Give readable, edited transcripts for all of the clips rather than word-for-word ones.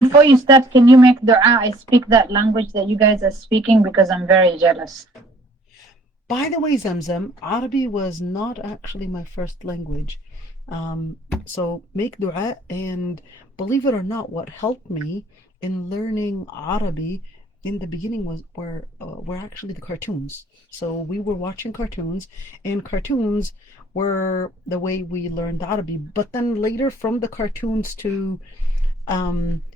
Before you start, can you make dua? I speak that language that you guys are speaking because I'm very jealous. By the way, Zamzam, Arabic was not actually my first language. So make dua, and believe it or not, what helped me in learning Arabic in the beginning were actually the cartoons. So we were watching cartoons, and cartoons were the way we learned Arabic. But then later, from the cartoons to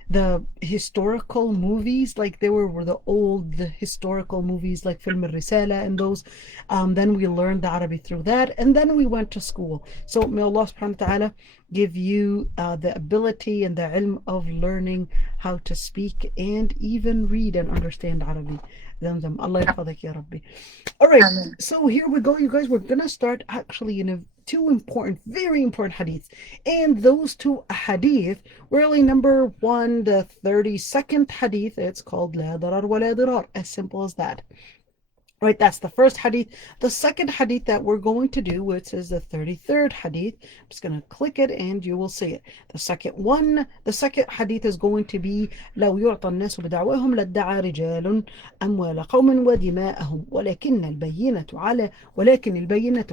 the historical movies, like were the old historical movies like Film Risala and those. Then we learned the Arabic through that, and then we went to school. So may Allah subhanahu wa ta'ala give you the ability and the ilm of learning how to speak and even read and understand Arabic. Zamzam, Allah yahfadak ya Rabbi. All right, Amen. so here we go, you guys. We're gonna start actually in a two important, very important hadiths, and those two hadith, really number one, the 32nd hadith. It's called La darar wa la dirar, as simple as that. Right, that's the first hadith. The second hadith that we're going to do, which is the 33rd hadith, I'm just going to click it and you will see it. The second hadith is going to be لو يعطى الناس بدعواهم لادعى رجال أموال قوم ودماءهم ولكن البينة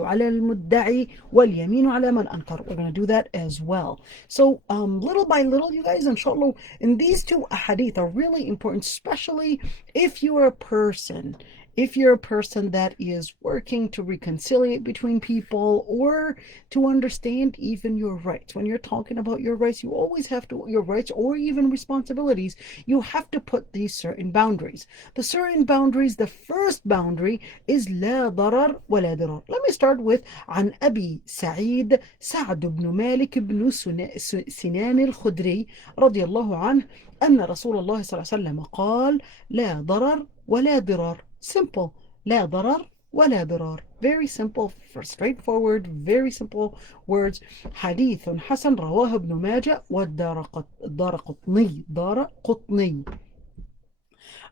على المدعي واليمين على من أنكر. We're going to do that as well. So little by little, you guys, inshallah, and these two hadith are really important, especially if you are a person that is working to reconciliate between people or to understand even your rights. When you're talking about your rights, you always have to, your rights or even responsibilities, you have to put these certain boundaries. The certain boundaries, the first boundary is لا ضرر ولا ضرار. Let me start with عن أبي سعيد سعد بن مالك بن سنان الخدري رضي الله عنه أن رسول الله صلى الله عليه وسلم قال لا ضرر ولا ضرار. Simple. لا ضرر ولا ضرار. Very simple, straightforward, very simple words. حديث حسن رواه ابن ماجه دار قطني.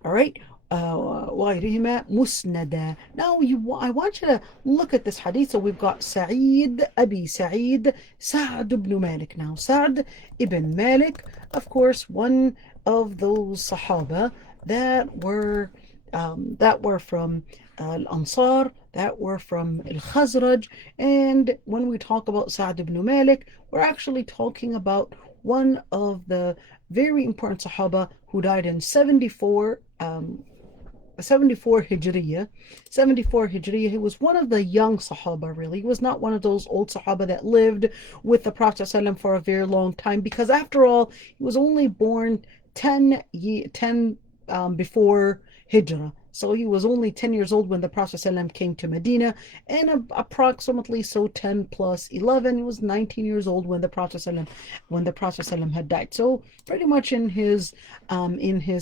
All right. وغيرهما مسندا. Now I want you to look at this hadith. So we've got سعيد أبي سعيد سعد بن مالك. Now Sa'd ibn Malik, of course, one of those Sahaba that were from Al-Ansar, that were from Al-Khazraj. And when we talk about Sa'd ibn Malik, we're actually talking about one of the very important Sahaba who died in 74 Hijriya. 74 Hijriya. He was one of the young Sahaba, really. He was not one of those old Sahaba that lived with the Prophet ﷺ for a very long time, because after all, he was only born 10 before Hijrah. So he was only 10 years old when the Prophet ﷺ came to Medina, and approximately so 10 plus 11, he was 19 years old when the Prophet ﷺ had died. So pretty much in his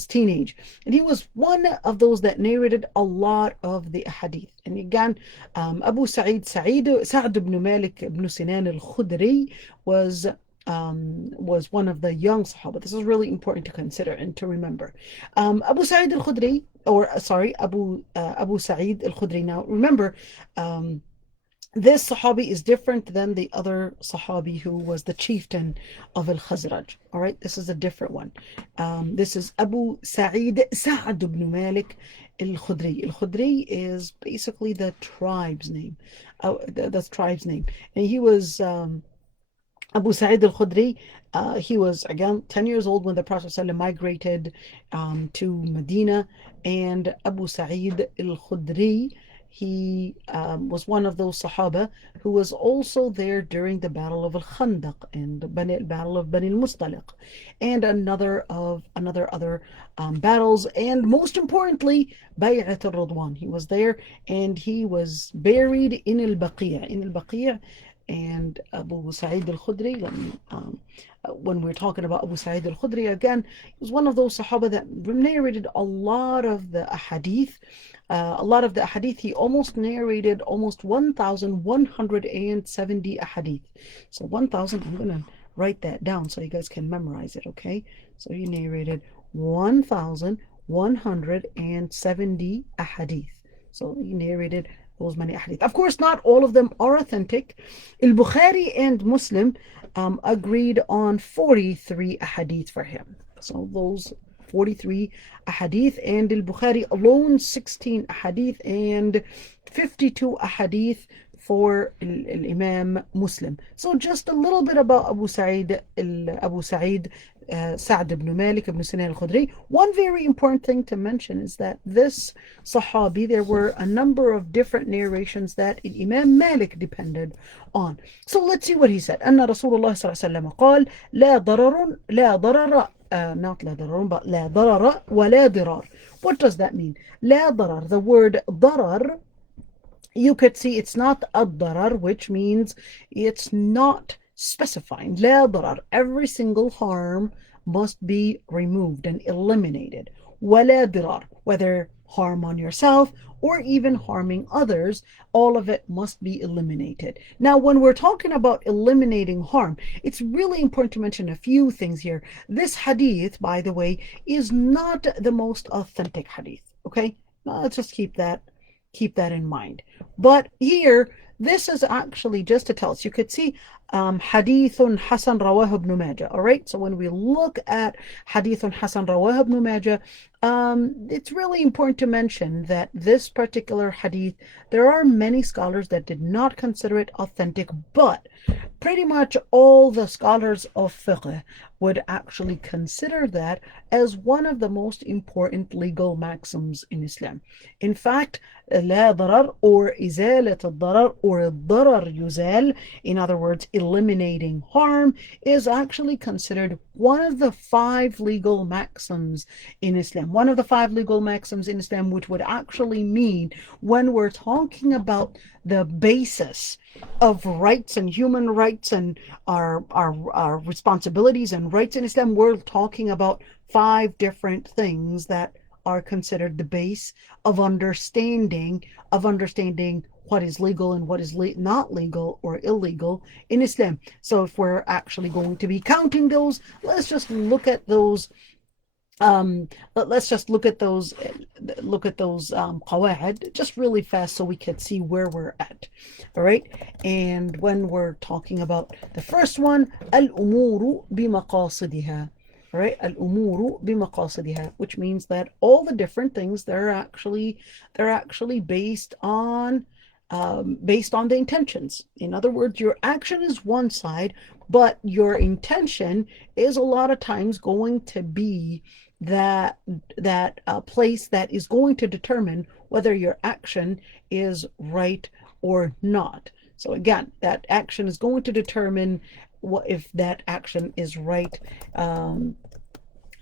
teenage. And he was one of those that narrated a lot of the hadith. And again, Abu Sa'd ibn Malik ibn Sinan al-Khudri was one of the young Sahaba. This is really important to consider and to remember. Abu Sa'id al-Khudri, or sorry, Abu Sa'id al-Khudri. Now remember, this Sahabi is different than the other Sahabi who was the chieftain of Al-Khazraj. All right, this is a different one. This is Abu Sa'id Sa'd ibn Malik Al-Khudri. Al-Khudri is basically the tribe's name. The tribe's name. And he was Abu Sa'id al-Khudri. He was again 10 years old when the Prophet ﷺ migrated to Medina. And Abu Sa'id al-Khudri, he was one of those Sahaba who was also there during the Battle of Al-Khandaq and the Battle of Bani al-Mustaliq, and other battles, and most importantly, Bay'at al-Ridwan. He was there, and he was buried in Al-Baqi'. And Abu Sa'id al-Khudri, when we're talking about Abu Sa'id al-Khudri, again, he was one of those Sahaba that narrated a lot of the hadith. He almost narrated almost 1,170 hadith. So 1,000, I'm going to write that down so you guys can memorize it, okay? So he narrated 1,170 hadith. So he narrated those many hadith. Of course, not all of them are authentic. Al-Bukhari and Muslim agreed on 43 hadith for him. So those 43 ahadith, and al-Bukhari alone 16 ahadith and 52 ahadith for Imam Muslim. So just a little bit about Abu Sa'id Sa'd ibn Malik ibn Sinan al-Khudri. One very important thing to mention is that this Sahabi, there were a number of different narrations that Imam Malik depended on. So let's see what he said. أن رسول الله صلى الله عليه وسلم قال لا ضرر not لا ضرر but لا ضرر ولا ضرار. What does that mean? لا ضرر, the word ضرر, you could see it's not الضرر, which means it's not specifying. لا ضرر, every single harm must be removed and eliminated. ولا ضرار, whether harm on yourself or even harming others, all of it must be eliminated. Now, when we're talking about eliminating harm, it's really important to mention a few things here. This hadith, by the way, is not the most authentic hadith. Okay, let's just keep that in mind. But here, this is actually just to tell us. You could see hadithun hasan rawah ibn Majah. All right, so when we look at hadithun hasan rawah ibn Majah, it's really important to mention that this particular hadith, there are many scholars that did not consider it authentic, but pretty much all the scholars of fiqh would actually consider that as one of the most important legal maxims in Islam. In fact, لا ضرر or إزالة الضرر or الضرر يزال, in other words, eliminating harm, is actually considered one of the 5 legal maxims in Islam. One of the 5 legal maxims in Islam, which would actually mean when we're talking about the basis of rights and human rights and our responsibilities and rights in Islam, we're talking about 5 different things that are considered the base of understanding what is legal and what is not legal or illegal in Islam. So if we're actually going to be counting those, let's just look at those qawaid just really fast so we can see where we're at. All right, and when we're talking about the first one, al-umuru bimaqasidiha. All right, al-umuru bimaqasidiha, which means that all the different things, they're actually based on the intentions. In other words, your action is one side, but your intention is a lot of times going to be that place that is going to determine whether your action is right or not. So again, that action is going to determine if that action is right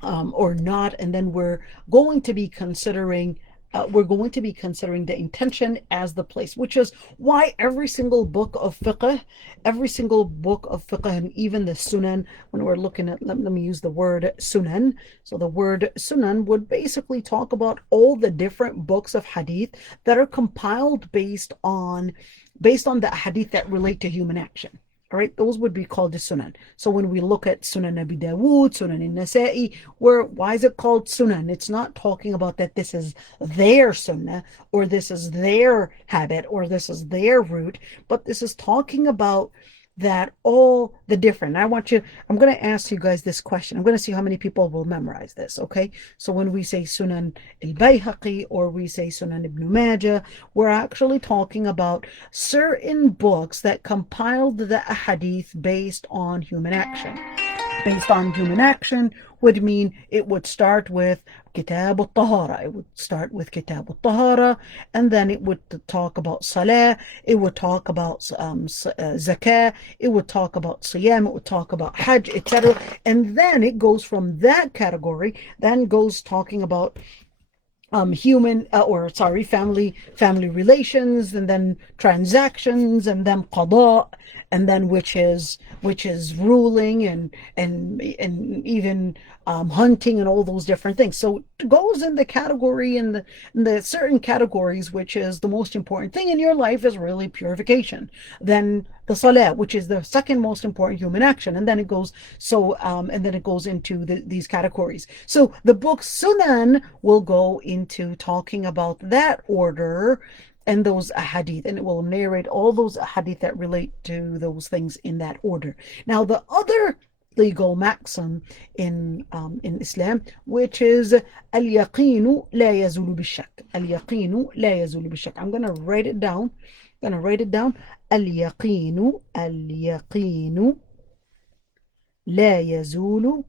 or not, and then we're going to be considering the intention as the place, which is why every single book of fiqh, and even the sunan, when we're looking at, let me use the word sunan. So the word sunan would basically talk about all the different books of hadith that are compiled based on the hadith that relate to human action. All right, those would be called the sunan. So when we look at Sunan Abi Dawud, Sunan al-Nasa'i, why is it called sunan? It's not talking about that this is their sunnah, or this is their habit, or this is their route, but this is talking about that all the different. I'm going to ask you guys this question. I'm going to see how many people will memorize this, okay? So when we say Sunan al-Bayhaqi or we say Sunan ibn Majah, we're actually talking about certain books that compiled the hadith based on human action. Based on human action would mean it would start with Kitab al-Tahara. It would start with Kitab al-Tahara, and then it would talk about Salah, it would talk about Zakah, it would talk about Siyam, it would talk about Hajj, etc. And then it goes from that category, then goes talking about family relations, and then transactions, and then qada, and then which is ruling and even hunting and all those different things. So it goes in the category, in the certain categories, which is the most important thing in your life is really purification. Then the salah, which is the second most important human action, and then it goes into these categories. So the book Sunan will go into talking about that order and those ahadith, and it will narrate all those ahadith that relate to those things in that order. Now, the other legal maxim in Islam, which is اليقين لا يزول بالشك. اليقين لا يزول بالشك. I'm going to write it down. I'm going to write it down. اليقين لا يزول.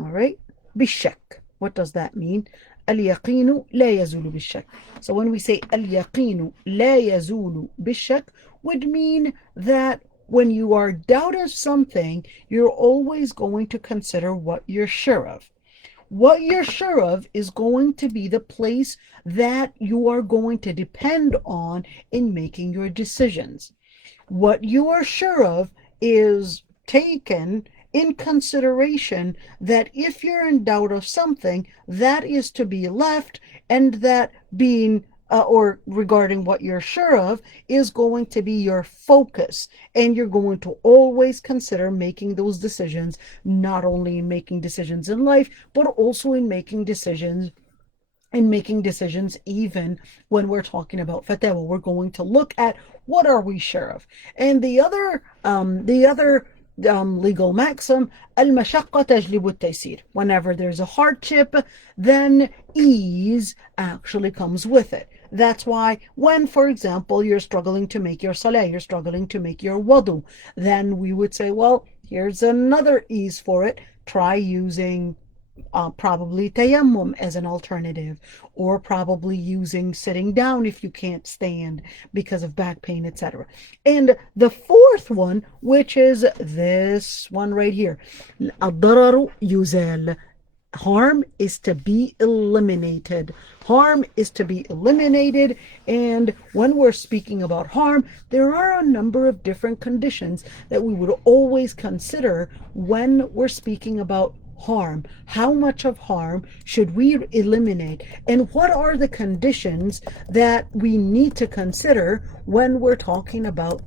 All right. بالشك. What does that mean? اليقين لا يزول بالشك. So when we say اليقين لا يزول بالشك, would mean that when you are doubt of something, you're always going to consider what you're sure of. What you're sure of is going to be the place that you are going to depend on in making your decisions. What you are sure of is taken in consideration that if you're in doubt of something, that is to be left, and that being or regarding what you're sure of is going to be your focus, and you're going to always consider making those decisions, not only in making decisions in life, but also in making decisions even when we're talking about fatwa. We're going to look at what are we sure of. And the other legal maxim, المشقة تجلب التيسير. Whenever there's a hardship, then ease actually comes with it. That's why when, for example, you're struggling to make your salah, you're struggling to make your wudu, then we would say, well, here's another ease for it. Try using probably tayammum as an alternative, or probably using sitting down if you can't stand because of back pain, etc. And the fourth one, which is this one right here, الضرر يزال. Harm is to be eliminated. Harm is to be eliminated. And when we're speaking about harm, there are a number of different conditions that we would always consider when we're speaking about harm. How much of harm should we eliminate? And what are the conditions that we need to consider when we're talking about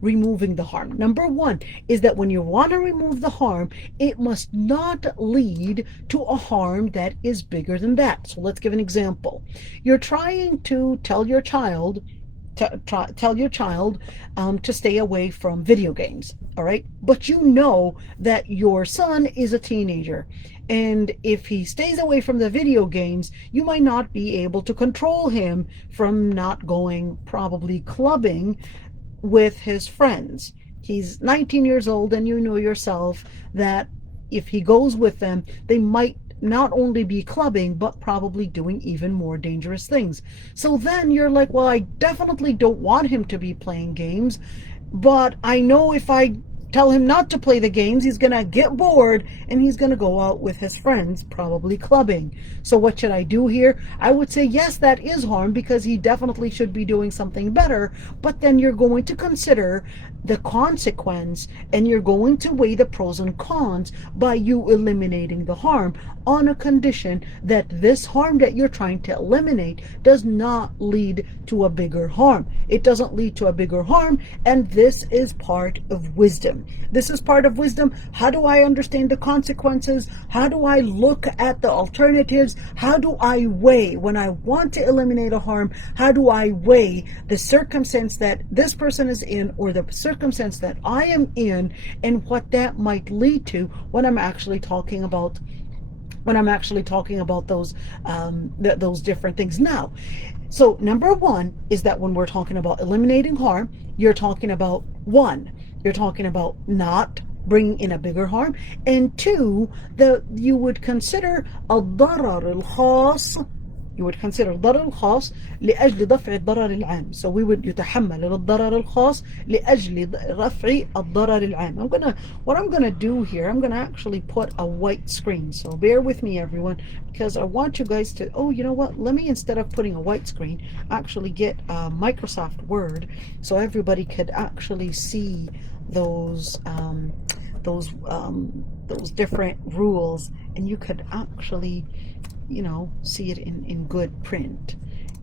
removing the harm? Number one is that when you want to remove the harm, it must not lead to a harm that is bigger than that. So let's give an example. You're trying to tell your child to stay away from video games, all right? But you know that your son is a teenager, and if he stays away from the video games, you might not be able to control him from not going probably clubbing with his friends. He's 19 years old, and you know yourself that if he goes with them, they might not only be clubbing, but probably doing even more dangerous things. So then you're like, well, I definitely don't want him to be playing games, but I know if I tell him not to play the games, he's going to get bored and he's going to go out with his friends, probably clubbing. So what should I do here? I would say, yes, that is harm, because he definitely should be doing something better, but then you're going to consider the consequence, and you're going to weigh the pros and cons by you eliminating the harm, on a condition that this harm that you're trying to eliminate does not lead to a bigger harm. It doesn't lead to a bigger harm, and this is part of wisdom. This is part of wisdom. How do I understand the consequences? How do I look at the alternatives? How do I weigh, when I want to eliminate a harm, how do I weigh the circumstance that this person is in, or the circumstance that I am in, and what that might lead to when I'm actually talking about those different things. Now, so number one is that when we're talking about eliminating harm, you're talking about not bringing in a bigger harm, and two, that you would consider الضرر الخاص. You would consider الضرر الخاص لأجل دفع الضرر العام. So we would يتحمل الضرر الخاص لأجل رفع الضرر العام. What I'm gonna do here, I'm gonna actually put a white screen. So bear with me, everyone, because I want you guys to, oh, you know what? Let me, instead of putting a white screen, actually get Microsoft Word, so everybody could actually see those different rules, and you could actually, see it in good print,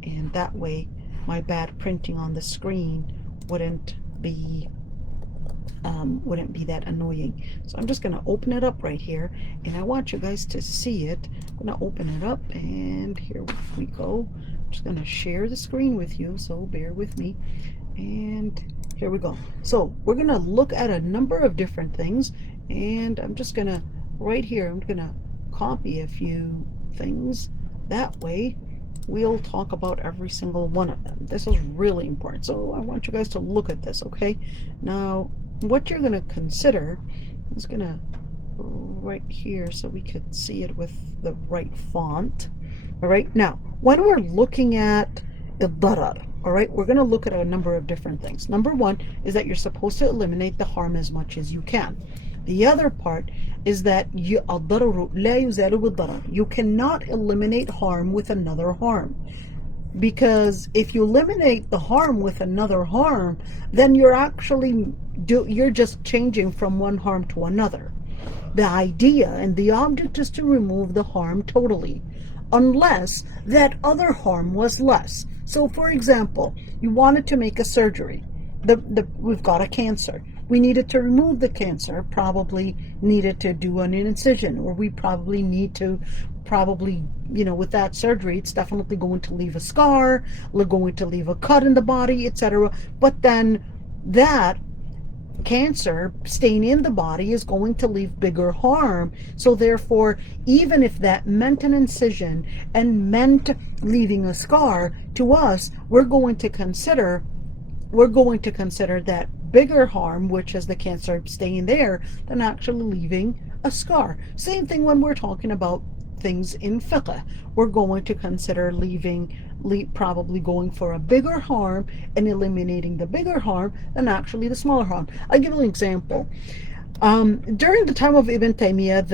and that way my bad printing on the screen wouldn't be that annoying. So I'm just going to open it up right here, and I want you guys to see it. I'm going to open it up, and here we go. I'm just going to share the screen with you, so bear with me. And here we go. So we're going to look at a number of different things, and I'm just going to, right here, I'm going to copy a few things. That way we'll talk about every single one of them. This is really important. So I want you guys to look at this, okay? Now, what you're going to consider is going to right here so we could see it with the right font. All right, now when we're looking at the darar, all right, we're going to look at a number of different things. Number one is that you're supposed to eliminate the harm as much as you can. The other part is that you cannot eliminate harm with another harm, because if you eliminate the harm with another harm, then you're just changing from one harm to another. The idea and the object is to remove the harm totally, unless that other harm was less. So for example, you wanted to make a surgery. We've got a cancer. We needed to remove the cancer, probably needed to do an incision, or we probably need to with that surgery, it's definitely going to leave a scar, we're going to leave a cut in the body, etc. But then that cancer staying in the body is going to leave bigger harm. So therefore, even if that meant an incision and meant leaving a scar, to us, we're going to consider that bigger harm, which is the cancer staying there, than actually leaving a scar. Same thing when we're talking about things in fiqh. We're going to consider probably going for a bigger harm and eliminating the bigger harm than actually the smaller harm. I'll give you an example. During the time of Ibn Taymiyyah,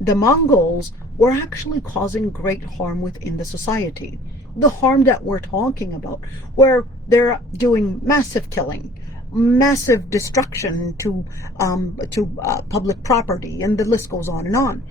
the Mongols were actually causing great harm within the society. The harm that we're talking about, where they're doing massive killing, massive destruction to public property, and the list goes on and on.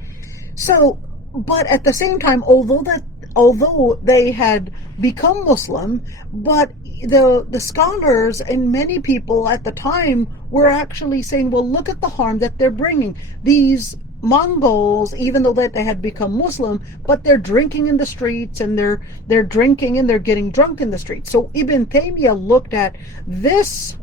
So, but at the same time, although they had become Muslim, but the scholars and many people at the time were actually saying, well, look at the harm that they're bringing. These Mongols, even though that they had become Muslim, but they're drinking in the streets, and they're drinking and they're getting drunk in the streets. So Ibn Taymiyyah looked at this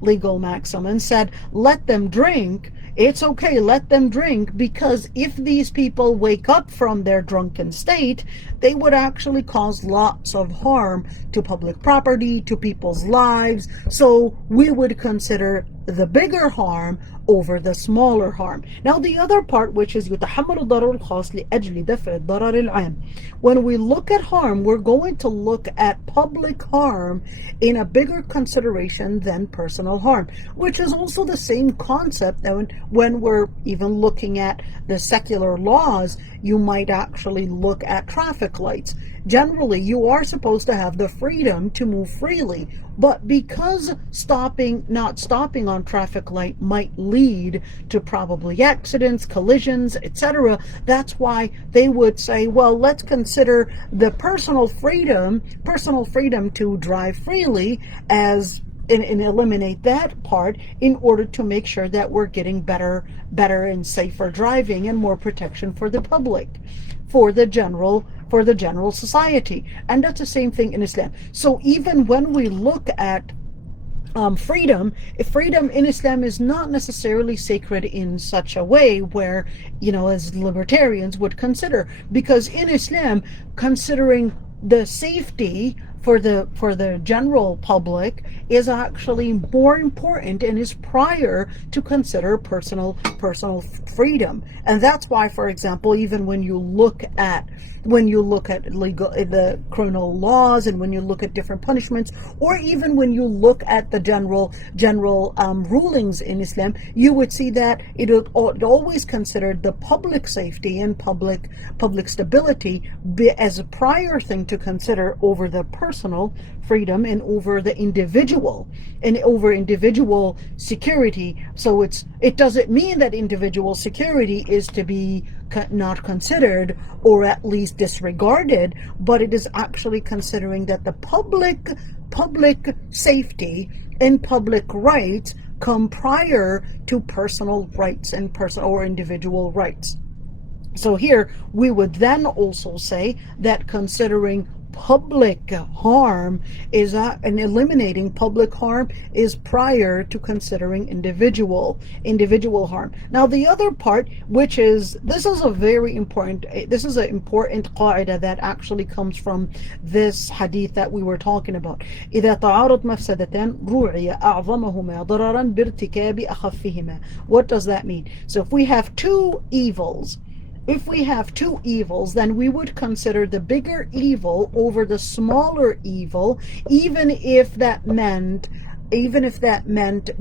legal maxim and said, let them drink. It's okay, let them drink, because if these people wake up from their drunken state, they would actually cause lots of harm to public property, to people's lives. So we would consider the bigger harm over the smaller harm. Now the other part, which is يتحمل الضرر الخاص لأجل دفع الضرر العام. When we look at harm, we're going to look at public harm in a bigger consideration than personal harm, which is also the same concept that when we're even looking at the secular laws, you might actually look at traffic lights. Generally, you are supposed to have the freedom to move freely, but because not stopping on traffic light might lead to probably accidents, collisions, etc., that's why they would say, well, let's consider the personal freedom to drive freely as and eliminate that part in order to make sure that we're getting better and safer driving and more protection for the public, for the general society. And that's the same thing in Islam. So even when we look at freedom in Islam is not necessarily sacred in such a way where, as libertarians would consider, because in Islam, considering the safety for the general public is actually more important and is prior to consider personal freedom. And that's why, for example, even when you look at the criminal laws, and when you look at different punishments, or even when you look at the general rulings in Islam, you would see that it always considered the public safety and public stability as a prior thing to consider over the personal freedom and over the individual and over individual security. So it doesn't mean that individual security is to be not considered or at least disregarded, but it is actually considering that the public safety and public rights come prior to personal rights and personal or individual rights. So here we would then also say that considering public harm is and eliminating public harm is prior to considering individual harm. Now the other part, which is, this is a very important, this is an important qaida that actually comes from this hadith that we were talking about. إذا تعارض مفسدتان روعي أعظمهما ضررا بارتكاب أخفهما. What does that mean? So if we have two evils, then we would consider the bigger evil over the smaller evil, even if that meant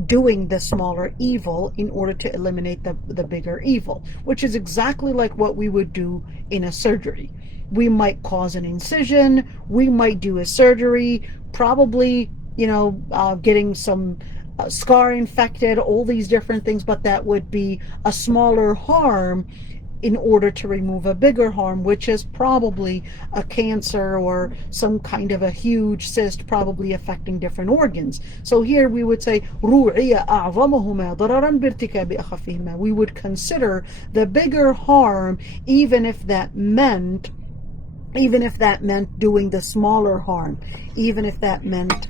doing the smaller evil in order to eliminate the bigger evil, which is exactly like what we would do in a surgery. We might cause an incision, we might do a surgery, probably, getting some scar infected, all these different things, but that would be a smaller harm in order to remove a bigger harm, which is probably a cancer or some kind of a huge cyst, probably affecting different organs. So here we would say روعي أعظمهما ضررا بارتكاب أخفهما. We would consider the bigger harm, even if that meant doing the smaller harm, even if that meant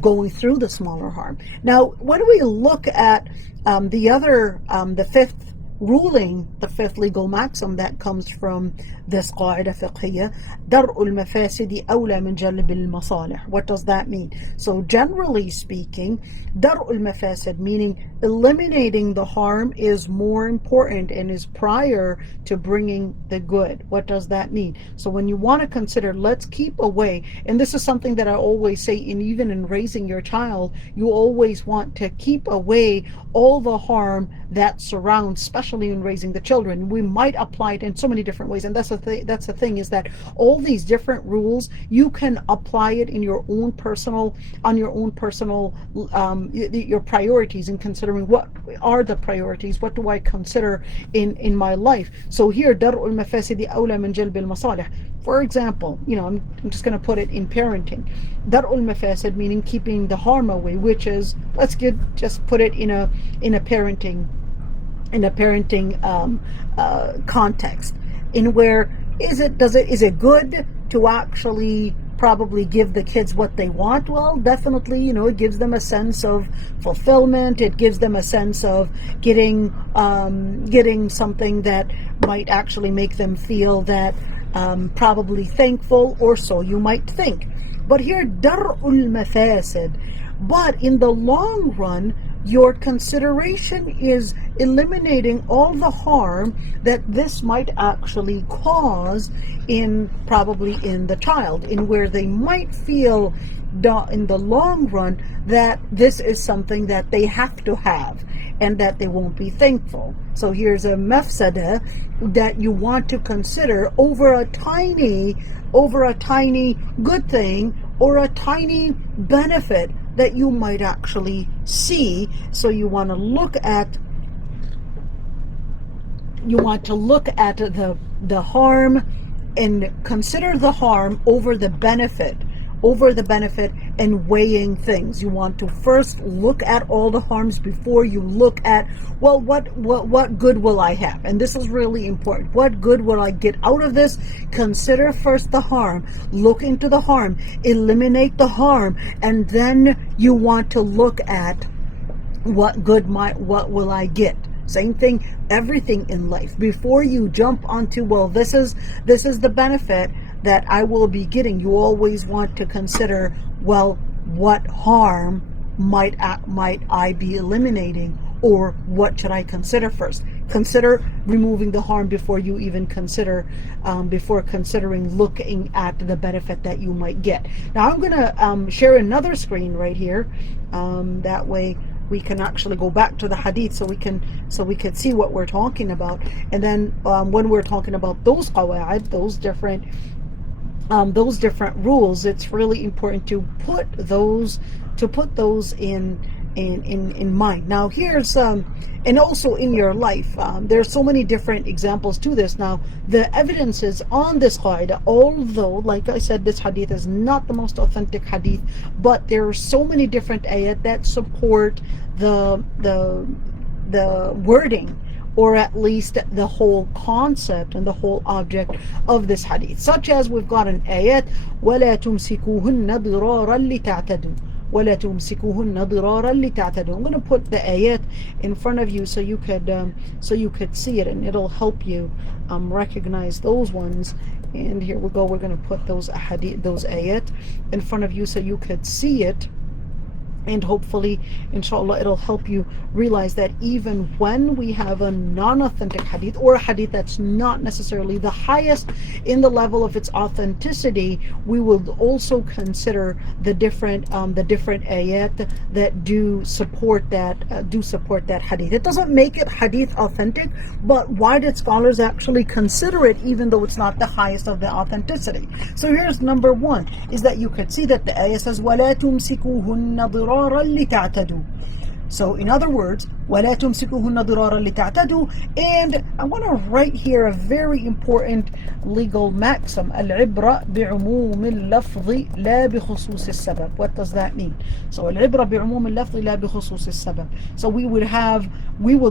going through the smaller harm. Now, when we look at the fifth ruling, the fifth legal maxim that comes from this قاعدة فقهية, درء المفاسد أولى من جلب المصالح. What does that mean? So generally speaking, درء المفاسد, meaning eliminating the harm, is more important and is prior to bringing the good. What does that mean? So when you want to consider, let's keep away, and this is something that I always say, even in raising your child, you always want to keep away all the harm that surrounds, especially in raising the children. We might apply it in so many different ways, and that's the thing, is that all these different rules, you can apply it in your own personal, your priorities, and considering what are the priorities, what do I consider in my life. So here, درء المفاسد أولى من جلب المصالح. For example, I'm just going to put it in parenting. درء المفاسد, meaning keeping the harm away, which is, let's just put it in a parenting context, in where is it good to actually probably give the kids what they want? Well, definitely, it gives them a sense of fulfillment. It gives them a sense of getting something that might actually make them feel that probably thankful, or so you might think. But here, dar'ul mafasid, but in the long run, your consideration is eliminating all the harm that this might actually cause probably in the child, in where they might feel in the long run that this is something that they have to have and that they won't be thankful. So here's a mafsada that you want to consider over a tiny good thing or a tiny benefit that you might actually see. So you want to look at the harm and consider the harm over the benefit, and weighing things. You want to first look at all the harms before you look at, well, what good will I have? And this is really important. What good will I get out of this? Consider first the harm, look into the harm, eliminate the harm, and then you want to look at what will I get? Same thing, everything in life. Before you jump onto, well, this is the benefit that I will be getting, you always want to consider, well, what harm might I be eliminating, or what should I consider first? Consider removing the harm before you even before considering looking at the benefit that you might get. Now I'm going to share another screen right here. That way we can actually go back to the hadith, so we can see what we're talking about. And then when we're talking about those qawa'id, those different rules, it's really important to put those in mind. Now here's and also in your life, there's so many different examples to this. Now the evidences on this qaida, although like I said, this hadith is not the most authentic hadith, but there are so many different ayat that support the wording or at least the whole concept and the whole object of this hadith. Such as we've got an ayat, وَلَا تُمْسِكُوهُنَّ ضِرَارًا لِتَعْتَدُوا وَلَا تُمْسِكُوهُنَّ ضِرَارًا لِتَعْتَدُوا. I'm going to put the ayat in front of you so you could see it, and it'll help you recognize those ones. And here we go. We're going to put those ayat in front of you so you could see it. And hopefully, inshallah, it'll help you realize that even when we have a non-authentic hadith, or a hadith that's not necessarily the highest in the level of its authenticity, we will also consider the different ayat that do support that hadith. It doesn't make it hadith authentic, but why did scholars actually consider it, even though it's not the highest of the authenticity? So here's number one, is that you could see that the ayat says, وَلَا تُمْسِكُوهُنَّ ضِرَارًا لِتَعْتَدُوا. So in other words, وَلَا تُمْسِكُوهُنَّ ضِرَارًا لِتَعْتَدُوا. And I want to write here a very important legal maxim. العبرة بعموم اللفظ لا بخصوص السبب. What does that mean? So العبرة بعموم اللفظ لا بخصوص السبب. So we would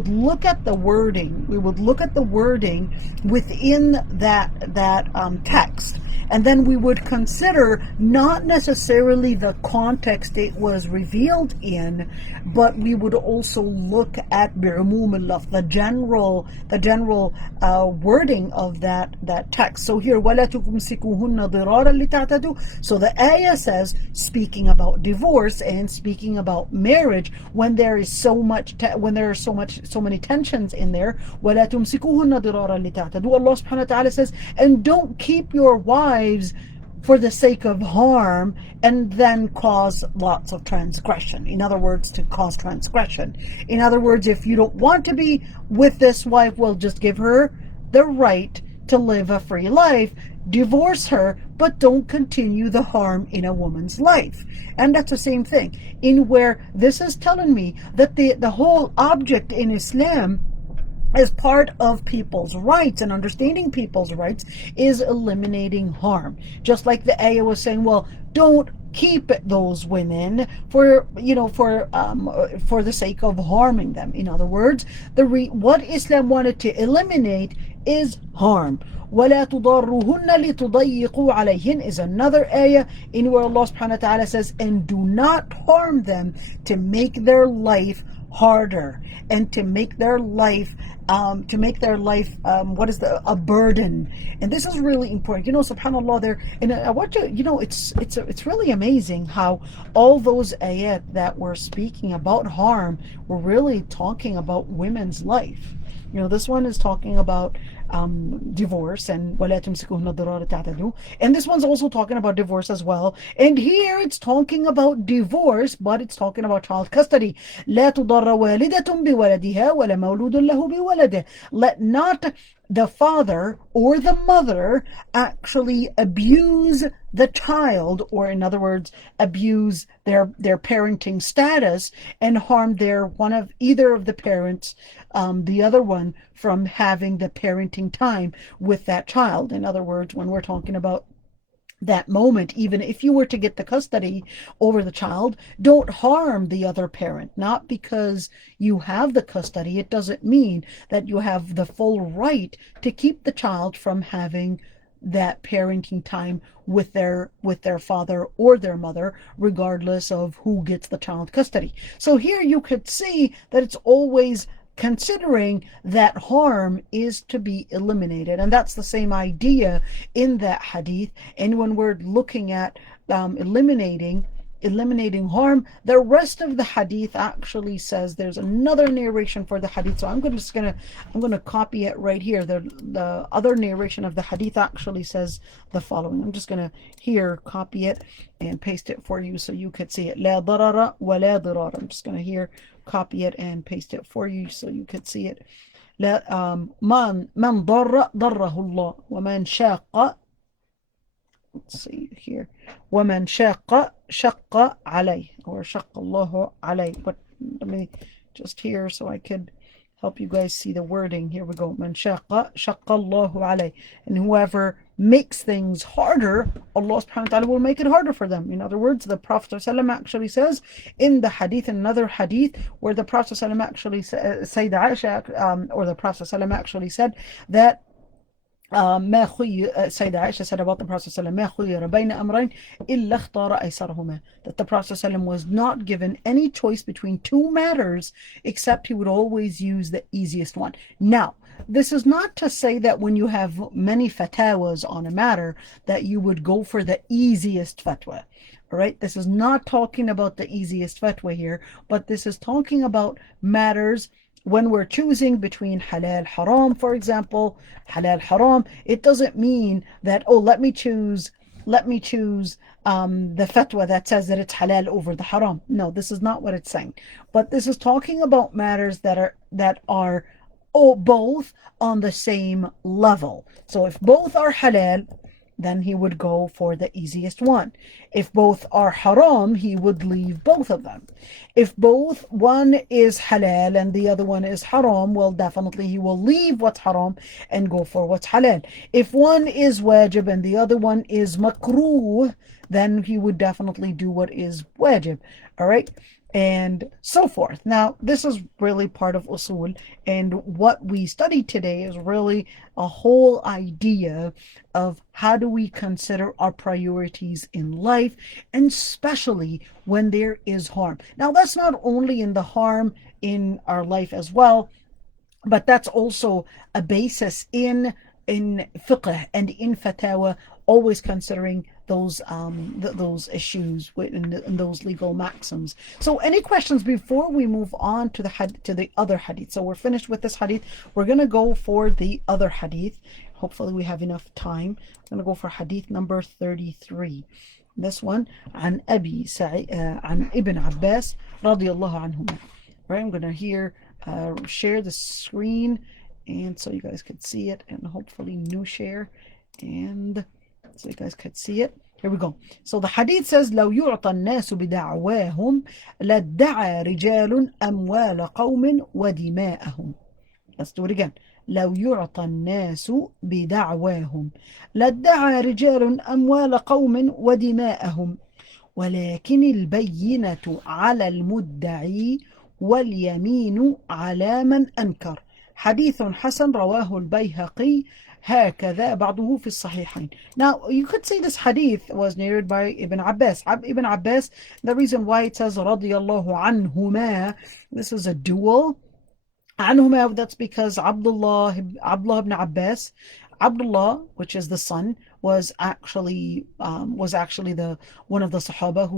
look at the wording. We would look at the wording within that text. And then we would consider not necessarily the context it was revealed in, but we would also look at bi'umum al-lafz, the general wording of that text. So here, وَلَا تُمْسِكُوهُنَّ ضِرَارًا لِتَعْتَدُوا. So the ayah says, speaking about divorce and speaking about marriage, when there is so many tensions in there, وَلَا تُمْسِكُوهُنَّ ضِرَارًا لِتَعْتَدُوا. Allah subhanahu wa ta'ala says, and don't keep your wives for the sake of harm and then cause lots of transgression. In other words, to cause transgression. In other words, if you don't want to be with this wife, well, just give her the right to live a free life. Divorce her, but don't continue the harm in a woman's life. And that's the same thing. In where this is telling me that the whole object in Islam, as part of people's rights and understanding people's rights, is eliminating harm. Just like the ayah was saying, well, don't keep those women for the sake of harming them. In other words, what Islam wanted to eliminate is harm. وَلَا تُضَرُّهُنَّ لِتُضَيِّقُوا عَلَيْهِنْ is another ayah in where Allah subhanahu wa ta'ala says, and do not harm them to make their life harder and to make their life a burden. And this is really important. Subhanallah, there, and I want to, it's really amazing how all those ayat that were speaking about harm were really talking about women's life. This one is talking about divorce and وَلَا تُمْسِكُوهُنَّ ضِرَارًا لِتَعْتَدُوا. And this one's also talking about divorce as well. And here it's talking about divorce, but it's talking about child custody. لَا تُضَرَّ وَالِدَةٌ بِوَلَدِهَا وَلَا مَوْلُودٌ لَهُ بِوَلَدِهِ. Let not the father or the mother actually abuse the child, or in other words, abuse their parenting status and harm either of the parents, the other one, from having the parenting time with that child. In other words, when we're talking about that moment, even if you were to get the custody over the child, don't harm the other parent. Not because you have the custody, it doesn't mean that you have the full right to keep the child from having that parenting time with their father or their mother, regardless of who gets the child custody. So here you could see that it's always considering that harm is to be eliminated, and that's the same idea in that hadith. And when we're looking at eliminating harm, the rest of the hadith actually says, there's another narration for the hadith, so I'm going to copy it right here. The other narration of the hadith actually says the following. I'm just going to here copy it and paste it for you so you could see it. لا ضرر ولا ضرار. I'm just going to here copy it and paste it for you so you could see it. لا من ضر ضره الله ومن شاق. Let's see here. ومن شاق شق عليه, or شق الله عليه. But let me just here so I could help you guys see the wording. Here we go. من شاق شق الله عليه. And whoever makes things harder, Allah subhanahu wa ta'ala will make it harder for them. In other words, the Prophet ﷺ actually says in the hadith, another hadith, where the Prophet ﷺ actually Sayyidah Aysha, or the Prophet ﷺ actually said that ما خير Sayyidah Aisha said about the Prophet ﷺ ما خير بين أمرين إلا اختار أيسرهما, that the Prophet ﷺ was not given any choice between two matters except he would always use the easiest one. Now, this is not to say that when you have many fatwas on a matter that you would go for the easiest fatwa. All right, this is not talking about the easiest fatwa here, but this is talking about matters when we're choosing between halal haram, for example. Halal haram, it doesn't mean that, oh, let me choose the fatwa that says that it's halal over the haram. No, this is not what it's saying. But this is talking about matters that are both on the same level. So if both are halal, then he would go for the easiest one. If both are haram, he would leave both of them. If both, one is halal and the other one is haram, well, definitely he will leave what's haram and go for what's halal. If one is wajib and the other one is makruh, then he would definitely do what is wajib. All right, and so forth. Now, this is really part of usul, and what we studied today is really a whole idea of how do we consider our priorities in life, and especially when there is harm. Now, that's not only in the harm in our life as well, but that's also a basis in fiqh and in fatawa, always considering those issues in those legal maxims. So, any questions before we move on to the other hadith? So we're finished with this hadith. We're gonna go for the other hadith. Hopefully, we have enough time. I'm gonna go for hadith number 33. This one, عن أبي سعيد عن ابن عباس رضي الله عنهما. Right, I'm gonna share the screen, and so you guys could see it, and hopefully new share, and so you guys could see it. Here we go. So the hadith says لو يعطى الناس بدعواهم لادعى رجال أموال قوم ودماءهم. Let's do it again. لو يعطى الناس بدعواهم لادعى رجال أموال قوم ودماءهم ولكن البينة على المدعي واليمين على من أنكر. حديث حسن رواه البيهقي هكذا بعضه في الصحيحين. Now, you could say this hadith was narrated by Ibn Abbas. Ibn Abbas, the reason why it says رضي الله عنهما, this is a dual. عنهما, that's because Abdullah ibn Abbas, Abdullah, which is the son, was actually the one of the Sahaba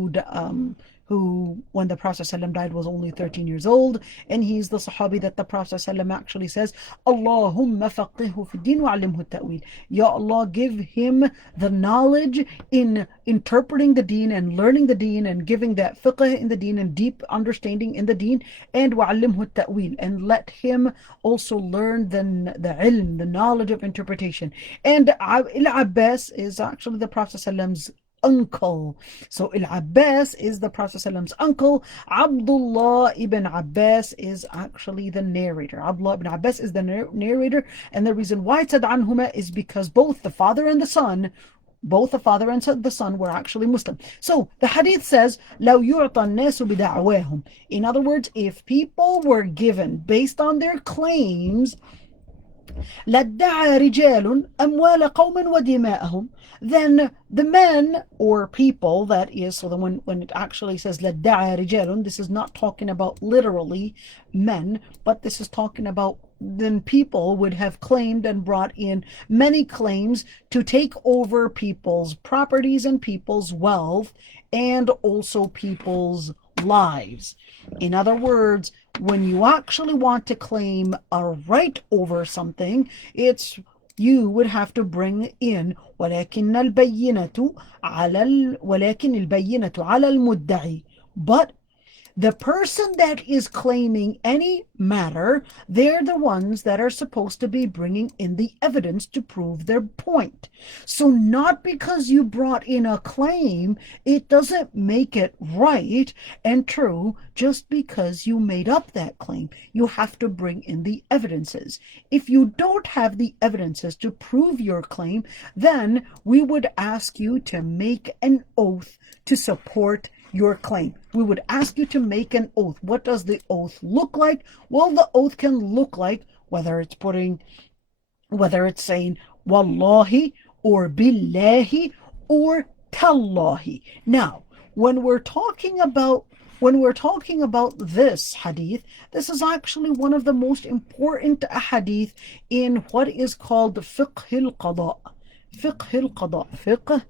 who, when the Prophet ﷺ died, was only 13 years old, and he's the Sahabi that the Prophet ﷺ actually says, Allahumma faqihhu fi din wa alimhu ta'wil. Ya Allah, give him the knowledge in interpreting the deen and learning the deen and giving that fiqh in the deen and deep understanding in the deen, and wa alimhu ta'wil, and let him also learn the ilm, the knowledge of interpretation. And Al-Abbas is actually the Prophet ﷺ's uncle. So Al-Abbas is the Prophet ﷺ's uncle. Abdullah ibn Abbas is actually the narrator. Abdullah ibn Abbas is the narrator, and the reason why it said anhuma is because both the father and the son were actually Muslim. So the hadith says لو يعطى الناس بدعواهم. In other words, if people were given based on their claims, لادعى رجال أموال قوم ودماءهم, then the men or people, that is, so then when it actually says لادعى رجال, this is not talking about literally men, but this is talking about then people would have claimed and brought in many claims to take over people's properties and people's wealth and also people's lives. In other words, when you actually want to claim a right over something, you would have to bring in ولكن البينة على المدعي. But The person that is claiming any matter, they're the ones that are supposed to be bringing in the evidence to prove their point. So not because you brought in a claim, it doesn't make it right and true just because you made up that claim. You have to bring in the evidences. If you don't have the evidences to prove your claim, then we would ask you to make an oath to support your claim. We would ask you to make an oath. What does the oath look like? Well, the oath can look like whether it's saying wallahi or billahi or tallahi. Now, when we're talking about this hadith, this is actually one of the most important hadith in what is called fiqh al-qada. Fiqh al-qada. Fiqh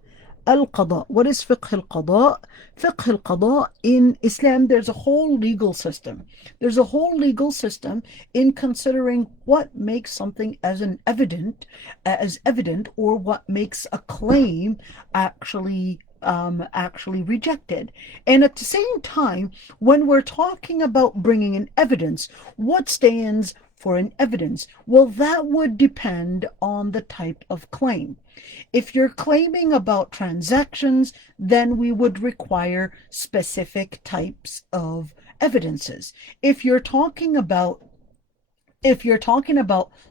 al-qada. What is fiqh al-qada? Fiqh al-qada in Islam, there's a whole legal system. There's a whole legal system in considering what makes something as evident, or what makes a claim actually rejected. And at the same time, when we're talking about bringing in evidence, what stands for an evidence? Well, that would depend on the type of claim. If you're claiming about transactions, then we would require specific types of evidences. If you're talking about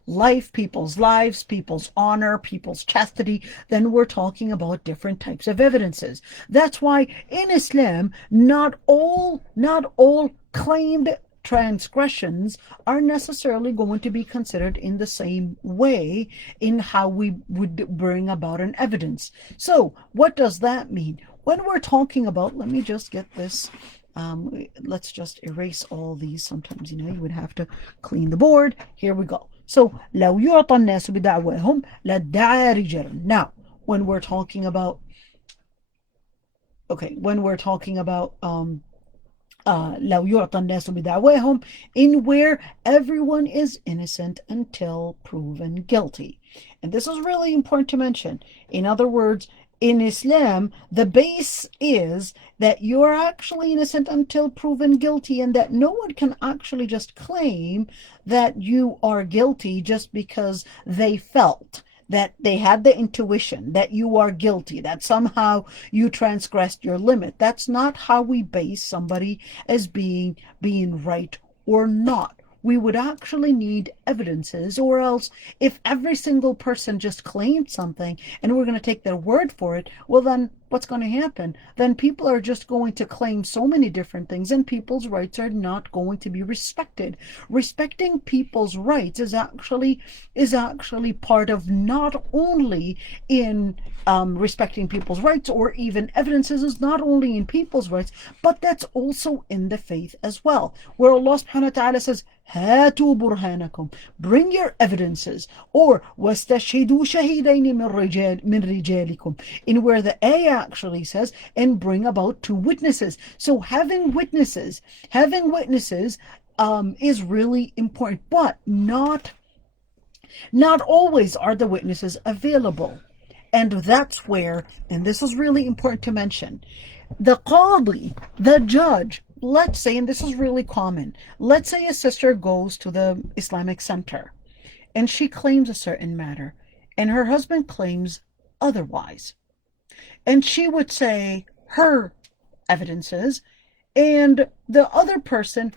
life, people's lives, people's honor, people's chastity, then we're talking about different types of evidences. That's why in Islam, not all claimed transgressions are necessarily going to be considered in the same way in how we would bring about an evidence. So what does that mean? When we're talking about, let me just get this, let's just erase all these. Sometimes, you would have to clean the board. Here we go. So لو يعطى الناس بدعواهم لادعى رجال. Now, when we're talking about لو يعطى الناس بدعواهم, in where everyone is innocent until proven guilty. And this is really important to mention. In other words, in Islam, the base is that you're actually innocent until proven guilty, and that no one can actually just claim that you are guilty just because they felt, that they had the intuition that you are guilty, that somehow you transgressed your limit. That's not how we base somebody as being right or not. We would actually need evidences, or else if every single person just claimed something and we're going to take their word for it, well then what's going to happen? Then people are just going to claim so many different things, and people's rights are not going to be respected. Respecting people's rights is actually part of not only in respecting people's rights, or even evidences is not only in people's rights, but that's also in the faith as well, where Allah subhanahu wa ta'ala says, هاتوا برهانكم, bring your evidences, or واستشهدوا شهيدين من رجالكم, in where the ayah actually says, and bring about 2 witnesses. So having witnesses is really important, but not always are the witnesses available. And that's where, and this is really important to mention, the qadi, the judge, let's say, and this is really common, let's say a sister goes to the Islamic center and she claims a certain matter and her husband claims otherwise. And she would say her evidences, and the other person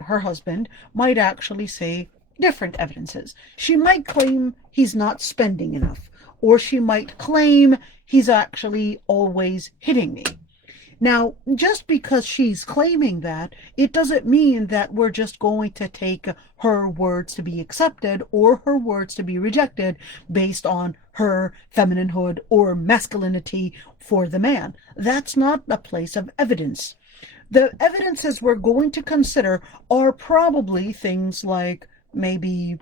her husband might actually say different evidences. She might claim he's not spending enough, or she might claim he's actually always hitting me. Now, just because she's claiming that, it doesn't mean that we're just going to take her words to be accepted or her words to be rejected based on her femininehood or masculinity for the man. That's not the place of evidence. The evidences we're going to consider are probably things like maybe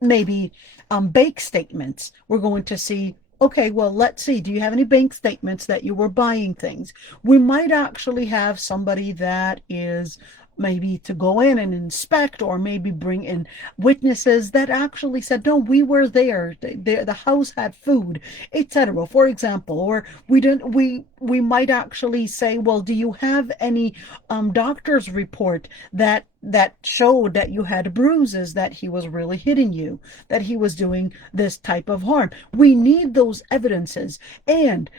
bank statements. We're going to see, okay, well, let's see, do you have any bank statements that you were buying things? We might actually have somebody that is maybe to go in and inspect, or maybe bring in witnesses that actually said, no, we were there, the house had food, etc., for example. Or we might actually say, well, do you have any doctor's report that showed that you had bruises, that he was really hitting you, that he was doing this type of harm? We need those evidences. And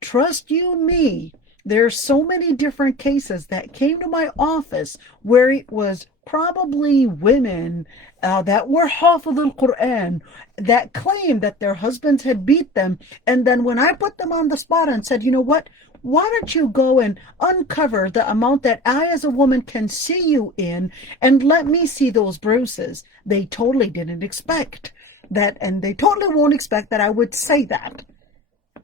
trust you me, there's so many different cases that came to my office where it was probably women that were Hafiz al-Quran that claimed that their husbands had beat them. And then when I put them on the spot and said, you know what, why don't you go and uncover the amount that I as a woman can see you in, and let me see those bruises, they totally didn't expect that, and they totally won't expect that I would say that.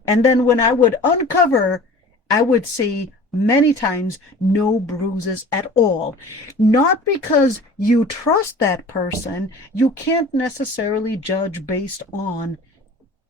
And then when I would uncover, I would see many times no bruises at all. Not because you trust that person. You can't necessarily judge based on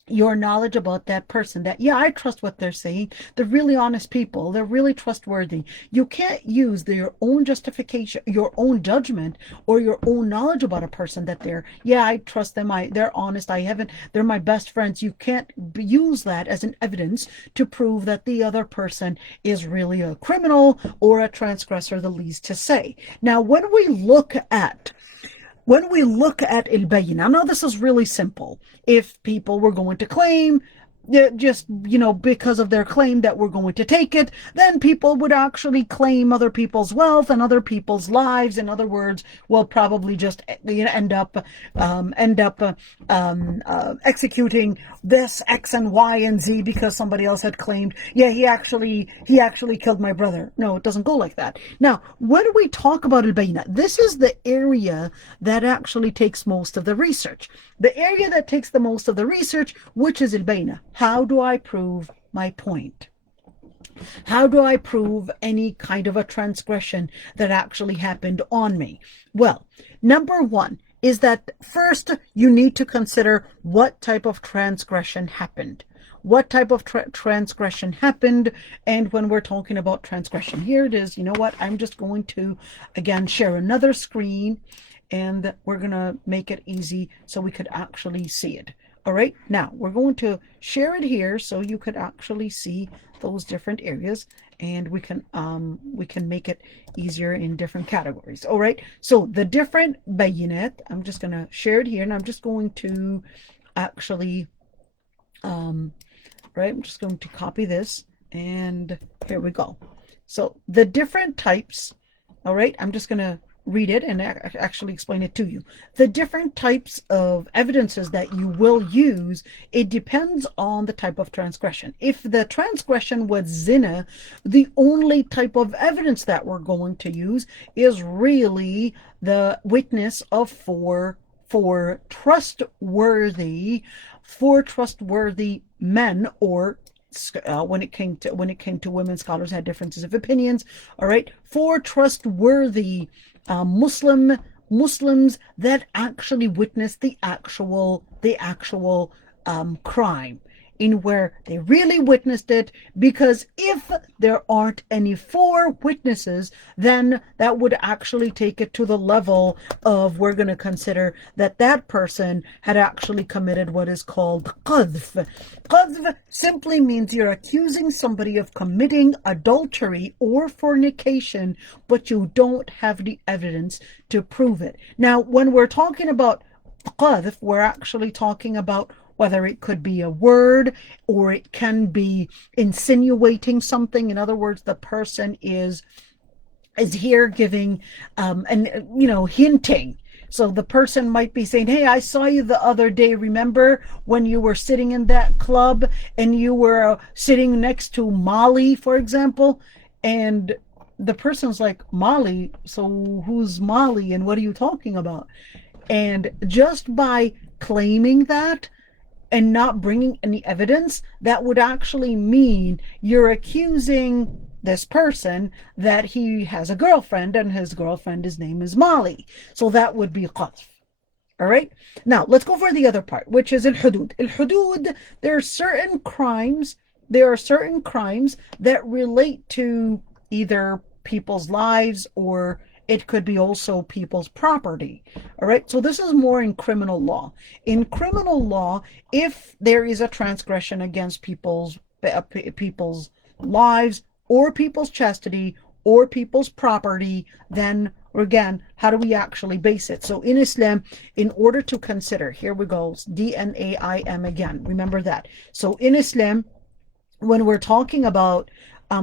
your knowledge about that person, that, yeah, I trust what they're saying. They're really honest people. They're really trustworthy. You can't use your own justification, your own judgment, or your own knowledge about a person that yeah, I trust them. They're honest. They're my best friends. You can't use that as an evidence to prove that the other person is really a criminal or a transgressor, the least to say. Now, when we look at al-bayna, now this is really simple. If people were going to claim, just, because of their claim that we're going to take it, then people would actually claim other people's wealth and other people's lives. In other words, we'll probably just end up executing this X and Y and Z because somebody else had claimed, yeah, he actually killed my brother. No, it doesn't go like that. Now, when we talk about al-bayna, this is the area that actually takes most of the research. The area that takes the most of the research, which is al-bayna. How do I prove my point? How do I prove any kind of a transgression that actually happened on me? Well, number one is that first you need to consider what type of transgression happened. What type of transgression happened? And when we're talking about transgression, here it is. You know what? I'm just going to, again, share another screen, and we're going to make it easy so we could actually see it. All right, now we're going to share it here so you could actually see those different areas, and we can make it easier in different categories. All right, so the different bayinat, I'm just going to share it here, and I'm just going to actually, right, I'm just going to copy this, and here we go. So the different types, all right, I'm just going to read it and actually explain it to you. The different types of evidences that you will use, it depends on the type of transgression. If the transgression was zina, the only type of evidence that we're going to use is really the witness of four trustworthy men, or when it came to women, scholars had differences of opinions. All right, four trustworthy Muslims that actually witnessed the actual crime, in where they really witnessed it. Because if there aren't any four witnesses, then that would actually take it to the level of, we're going to consider that that person had actually committed what is called qadhf. Qadhf simply means you're accusing somebody of committing adultery or fornication, but you don't have the evidence to prove it. Now, when we're talking about qadhf, we're actually talking about whether it could be a word or it can be insinuating something. In other words, the person is here giving and hinting. So the person might be saying, hey, I saw you the other day. Remember when you were sitting in that club and you were sitting next to Molly, for example? And the person's like, Molly? So who's Molly and what are you talking about? And just by claiming that and not bringing any evidence, that would actually mean you're accusing this person that he has a girlfriend, and his girlfriend's name is Molly. So that would be qadhf. All right. Now let's go for the other part, which is al-hudud. Al-hudud, there are certain crimes that relate to either people's lives or It could be also people's property. All right. So this is more in criminal law. In criminal law, if there is a transgression against people's lives or people's chastity or people's property, then again, how do we actually base it? So in Islam, in order to consider, here we go, DNAIM again, remember that. So in Islam, when we're talking about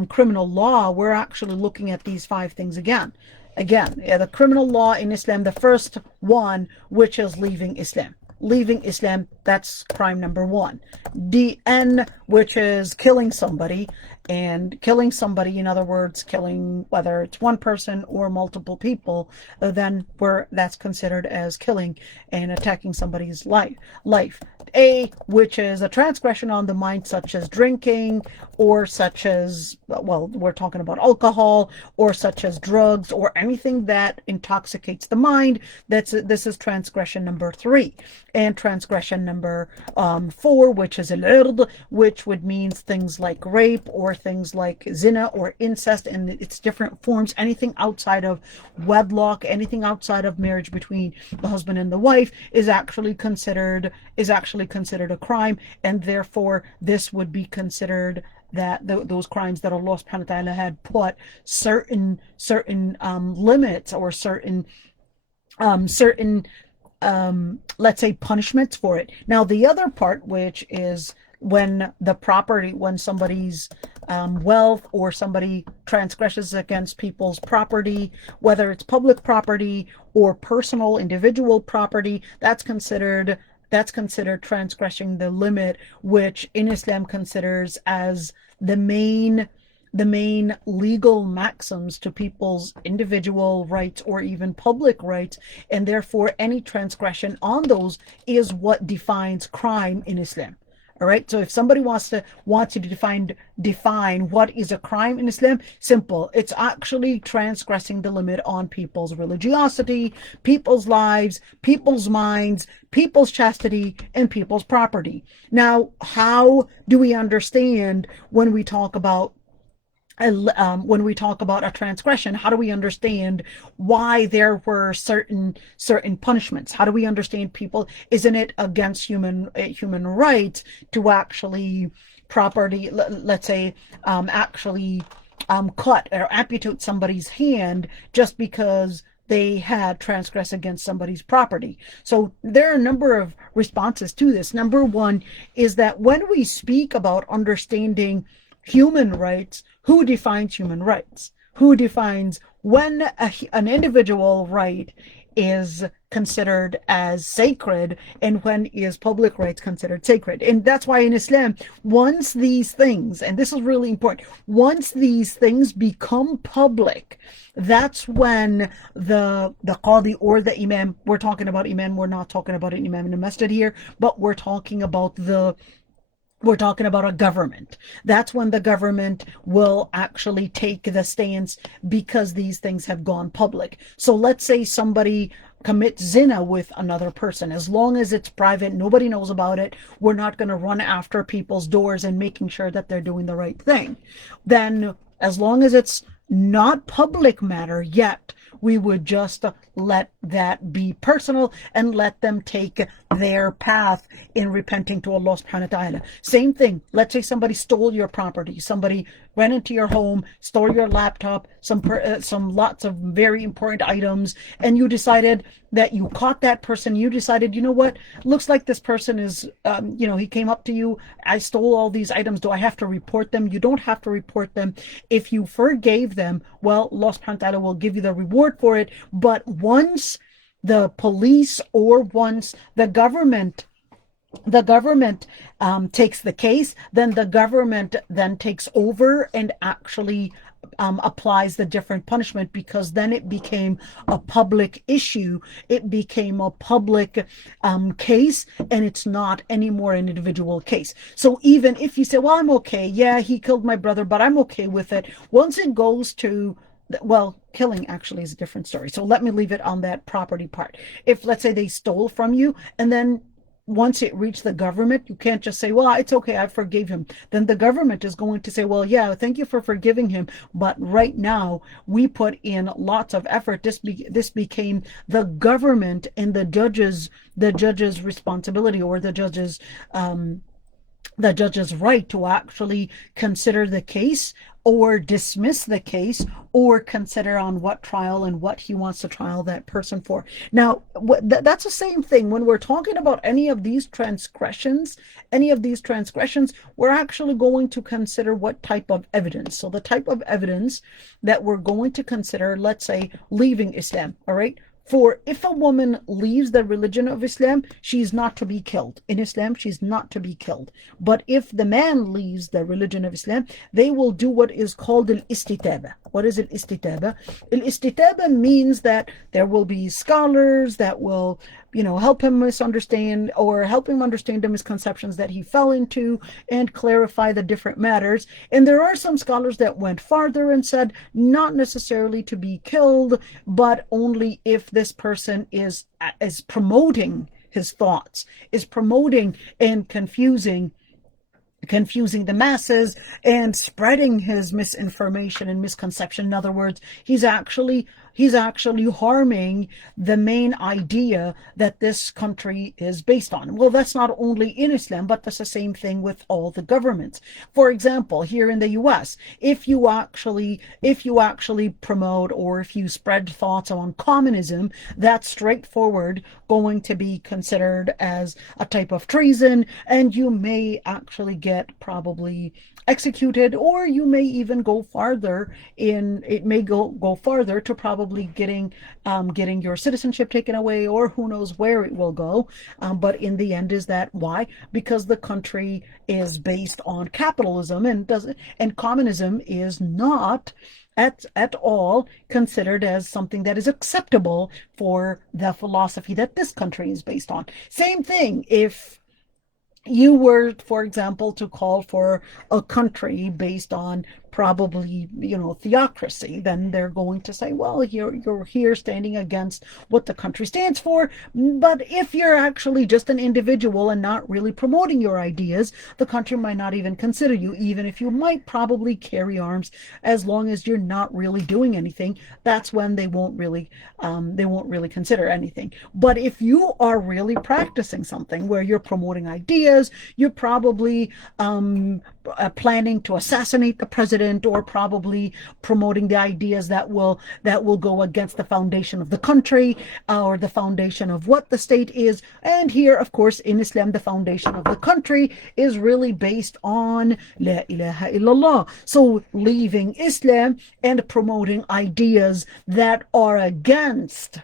criminal law, we're actually looking at these 5 things again. The criminal law in Islam, the first one, which is leaving Islam. Leaving Islam, that's crime number 1. DN, which is killing somebody. And killing somebody, in other words, killing whether it's one person or multiple people, then that's considered as killing and attacking somebody's life. A, which is a transgression on the mind, such as drinking, or such as, well, we're talking about alcohol, or such as drugs, or anything that intoxicates the mind. This is transgression number 3. And transgression number 4, which is al-ird, which would mean things like rape or things like zina or incest and its different forms. Anything outside of wedlock, anything outside of marriage between the husband and the wife is actually considered a crime, and therefore this would be considered that those crimes that Allah subhanahu wa ta'ala had put certain limits or certain let's say punishments for it. Now the other part, which is when somebody's wealth or somebody transgresses against people's property, whether it's public property or personal individual property, that's considered transgressing the limit, which in Islam considers as the main legal maxims to people's individual rights or even public rights, and therefore any transgression on those is what defines crime in Islam. All right. So if somebody wants to define what is a crime in Islam, simple. It's actually transgressing the limit on people's religiosity, people's lives, people's minds, people's chastity, and people's property. Now, how do we understand when we talk about a transgression? How do we understand why there were certain punishments? How do we understand people? Isn't it against human rights to actually let's say cut or amputate somebody's hand just because they had transgressed against somebody's property? So there are a number of responses to this. Number 1 is that when we speak about understanding human rights, who defines human rights? Who defines when an individual right is considered as sacred and when is public rights considered sacred? And that's why in Islam, once these things, and this is really important, once these things become public, that's when the qadi or the imam, we're talking about imam, we're not talking about an imam in the masjid here, but we're talking about a government. That's when the government will actually take the stance because these things have gone public. So let's say somebody commits zina with another person. As long as it's private, nobody knows about it, we're not going to run after people's doors and making sure that they're doing the right thing. Then as long as it's not public matter yet, we would just let that be personal and let them take their path in repenting to Allah subhanahu wa ta'ala. Same thing. Let's say somebody stole your property. Somebody went into your home, stole your laptop, some lots of very important items, and you decided that you caught that person. You decided, you know what? Looks like this person is, he came up to you. I stole all these items. Do I have to report them? You don't have to report them. If you forgave them, well, Allah subhanahu wa ta'ala will give you the reward for it. But once the police or once the government takes the case, then the government then takes over and actually applies the different punishment, because then it became a public issue. It became a public case, and it's not anymore an individual case. So even if you say, well, I'm okay, yeah, he killed my brother, but I'm okay with it. Once it goes to, well, killing actually is a different story. So let me leave it on that property part. If, let's say, they stole from you and then once it reached the government, you can't just say, well, it's okay, I forgave him. Then the government is going to say, well, yeah, thank you for forgiving him, but right now we put in lots of effort. This became the government and the judge's responsibility, or the judge's right to actually consider the case or dismiss the case, or consider on what trial and what he wants to trial that person for. Now, that's the same thing when we're talking about any of these transgressions. We're actually going to consider what type of evidence. So the type of evidence that we're going to consider, let's say, leaving Islam, all right? For if a woman leaves the religion of Islam, she's not to be killed. In Islam, she's not to be killed. But if the man leaves the religion of Islam, they will do what is called al-istitaba. What is al-istitaba? Al-istitaba means that there will be scholars that will, help him misunderstand, or help him understand the misconceptions that he fell into, and clarify the different matters. And there are some scholars that went farther and said not necessarily to be killed, but only if this person is promoting his thoughts, is promoting and confusing the masses and spreading his misinformation and misconception. In other words, he's actually harming the main idea that this country is based on. Well, that's not only in Islam, but that's the same thing with all the governments. For example, here in the US, if you actually promote, or if you spread thoughts on communism, that's straightforward going to be considered as a type of treason, and you may actually get probably executed, or you may even go farther to probably getting your citizenship taken away, or who knows where it will go. But in the end, is that why? Because the country is based on capitalism, and communism is not at all considered as something that is acceptable for the philosophy that this country is based on. Same thing if you were, for example, to call for a country based on probably, theocracy, then they're going to say, well, you're here standing against what the country stands for. But if you're actually just an individual and not really promoting your ideas, the country might not even consider you, even if you might probably carry arms, as long as you're not really doing anything. That's when they won't really consider anything. But if you are really practicing something where you're promoting ideas, you're probably planning to assassinate the president, or probably promoting the ideas that will go against the foundation of the country, or the foundation of what the state is. And here, of course, in Islam, the foundation of the country is really based on La ilaha illallah. So leaving Islam and promoting ideas that are against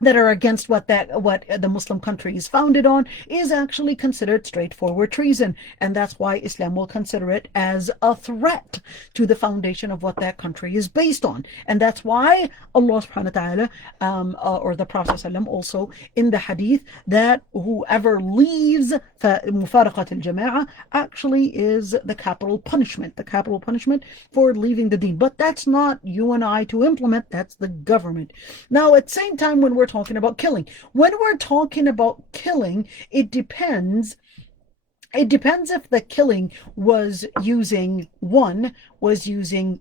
what the Muslim country is founded on is actually considered straightforward treason. And that's why Islam will consider it as a threat to the foundation of what that country is based on. And that's why Allah subhanahu wa ta'ala, or the Prophet ﷺ also in the hadith, that whoever leaves mufaraqat al-jama'ah actually is the capital punishment for leaving the deen. But that's not you and I to implement, that's the government. Now, at the same time, when we're talking about killing, it depends if the killing was using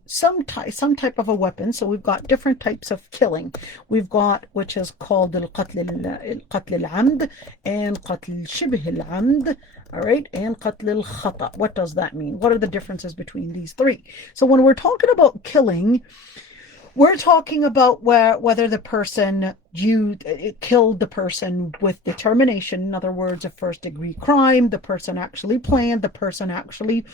some type of a weapon. So we've got different types of killing. We've got, which is called al-qatl al-amd and qatl shibh al-amd, all right, and qatl al-khata. What does that mean? What are the differences between these three? So when we're talking about killing, we're talking about whether the person killed the person with determination. In other words, a first-degree crime. The person actually planned. The person actually,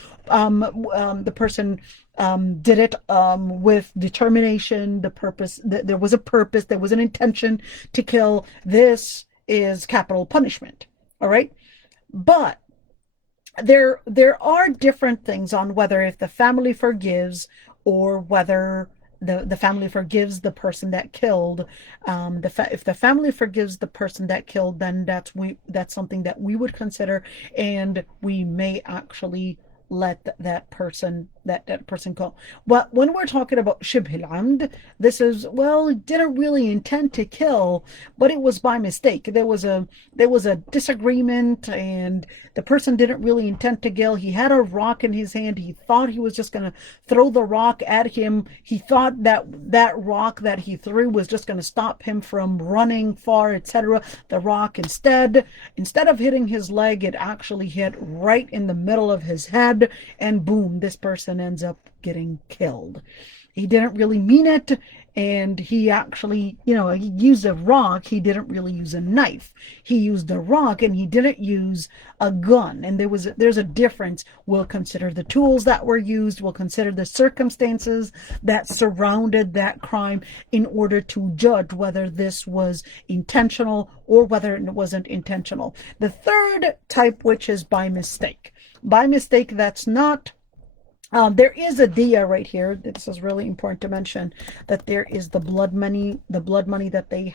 did it with determination. The purpose. There was a purpose. There was an intention to kill. This is capital punishment. All right, but there are different things on whether if the family forgives, or whether the family forgives the person that killed. If the family forgives the person that killed, then that's something that we would consider, and we may actually let that person that person killed. But when we're talking about shibh al-amd, this is, well, it didn't really intend to kill, but it was by mistake. There was a disagreement, and the person didn't really intend to kill. He had a rock in his hand. He thought he was just going to throw the rock at him. He thought that that rock that he threw was just going to stop him from running far, etc. The rock instead of hitting his leg, it actually hit right in the middle of his head, and boom, this person ends up getting killed. He didn't really mean it, and he actually, he used a rock. He didn't really use a knife. He used a rock, and he didn't use a gun. And there's a difference. We'll consider the tools that were used. We'll consider the circumstances that surrounded that crime in order to judge whether this was intentional or whether it wasn't intentional. The third type, which is by mistake. By mistake, that's not. There is a diya right here. This is really important to mention, that there is the blood money that they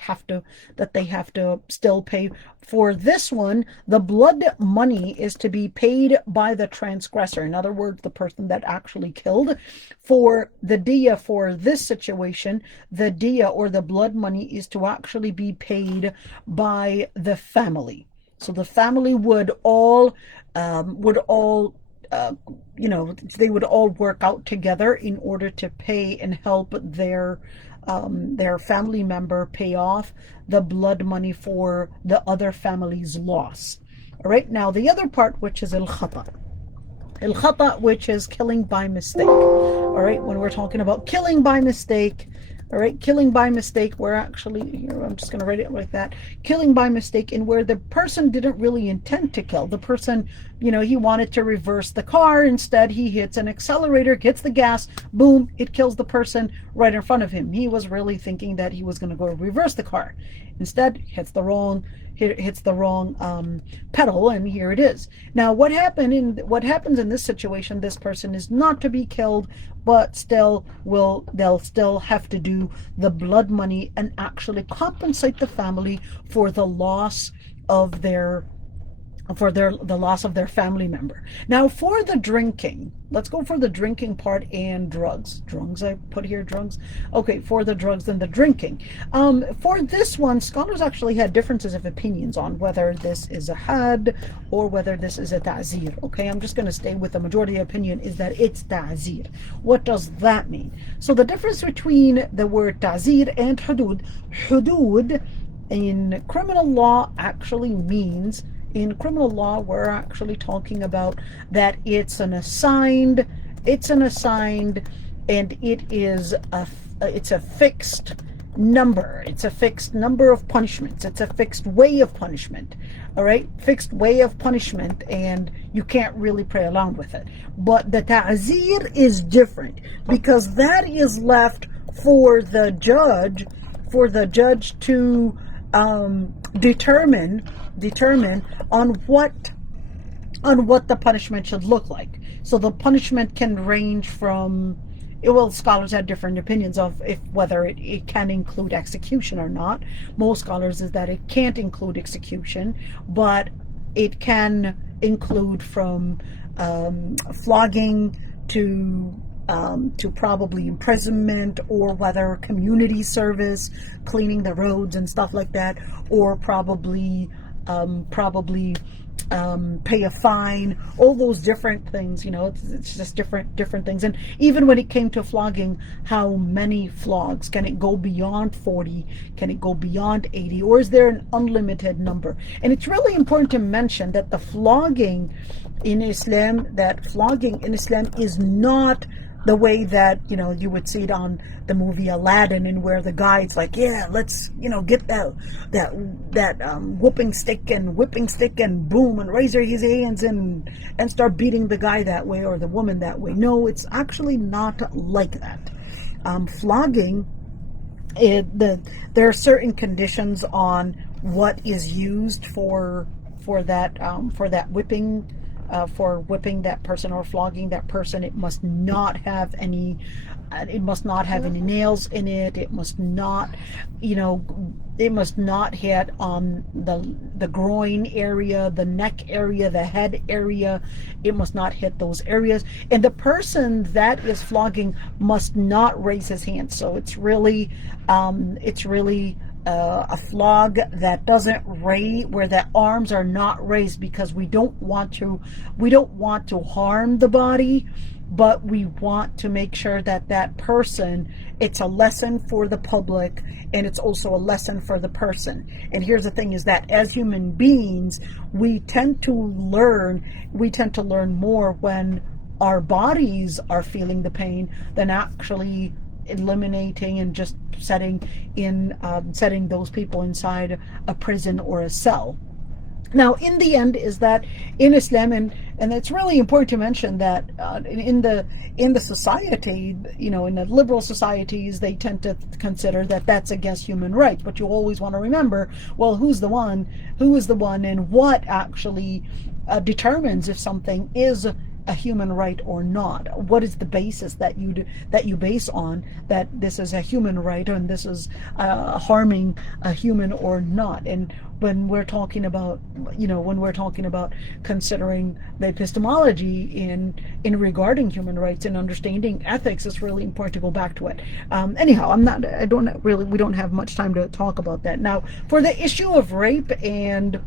have to still pay. For this one, the blood money is to be paid by the transgressor. In other words, the person that actually killed. For the diya for this situation, the diya or the blood money is to actually be paid by the family. So the family would all they would all work out together in order to pay and help their family member pay off the blood money for the other family's loss. All right, now the other part, which is al-khata, which is killing by mistake. All right, when we're talking about killing by mistake, all right, killing by mistake, we're actually, here, I'm just going to write it like that. Killing by mistake, in where the person didn't really intend to kill. The person, he wanted to reverse the car. Instead, he hits an accelerator, gets the gas, boom, it kills the person right in front of him. He was really thinking that he was going to go reverse the car. Instead, hits the wrong pedal, and here it is. Now, what happens in this situation? This person is not to be killed, but they'll still have to do the blood money and actually compensate the family for the loss of the loss of their family member. Now, for the drinking, let's go for the drinking part and drugs. Drugs, I put here drugs. Okay, for the drugs and the drinking. For this one, scholars actually had differences of opinions on whether this is a had or whether this is a ta'zir. Okay, I'm just going to stay with the majority opinion is that it's ta'zir. What does that mean? So the difference between the word ta'zir and hudud in criminal law actually means, in criminal law, we're actually talking about that it's an assigned, and it's a fixed number. It's a fixed number of punishments. It's a fixed way of punishment. All right, fixed way of punishment, and you can't really play around with it. But the ta'zir is different, because that is left for the judge to determine on what the punishment should look like. So the punishment can range from, well, scholars have different opinions of whether it can include execution or not. Most scholars is that it can't include execution, but it can include from flogging to probably imprisonment, or whether community service, cleaning the roads and stuff like that, or probably pay a fine. All those different things, it's just different things. And even when it came to flogging, how many flogs? Can it go beyond 40? Can it go beyond 80? Or is there an unlimited number? And it's really important to mention that the flogging in Islam is not the way that you would see it on the movie Aladdin, and where the guy's like, yeah, let's get that whipping stick and boom, and raise his hands and start beating the guy that way, or the woman that way. No, it's actually not like that. Flogging, there are certain conditions on what is used for that whipping. For whipping that person or flogging that person. It must not have any it must not have any nails in it. It must not, you know, it must not hit on the groin area, the neck area, the head area. It must not hit those areas. And the person that is flogging must not raise his hand. So it's really a flog that doesn't raise, where the arms are not raised, because we don't want to harm the body, but we want to make sure that that person, it's a lesson for the public, and it's also a lesson for the person. And here's the thing, is that as human beings, we tend to learn more when our bodies are feeling the pain than actually eliminating and just setting those people inside a prison or a cell. Now, in the end, is that in Islam, and it's really important to mention that in the society, in the liberal societies, they tend to consider that that's against human rights. But you always want to remember, well, who is the one, and what actually determines if something is a human right or not? What is the basis that you base on that this is a human right and this is harming a human or not? And when we're talking about considering the epistemology in regarding human rights and understanding ethics, it's really important to go back to it. Anyhow, we don't have much time to talk about that. Now, for the issue of rape and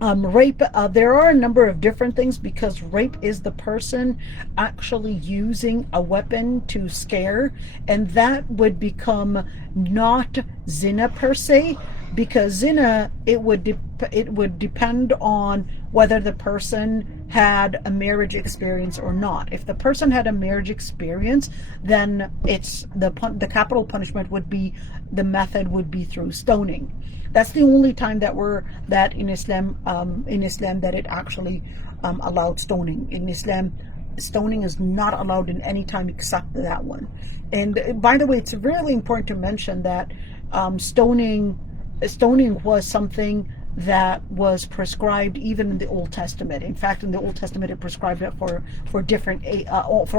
rape, there are a number of different things, because rape is the person actually using a weapon to scare, and that would become not zina per se, because zina, it would depend on whether the person had a marriage experience or not. If the person had a marriage experience, then it's the capital punishment would be, the method would be through stoning. That's the only time that in Islam that it actually allowed stoning. In Islam, stoning is not allowed in any time except that one. And by the way, it's really important to mention that stoning was something that was prescribed even in the Old Testament. In fact, in the Old Testament, it prescribed it for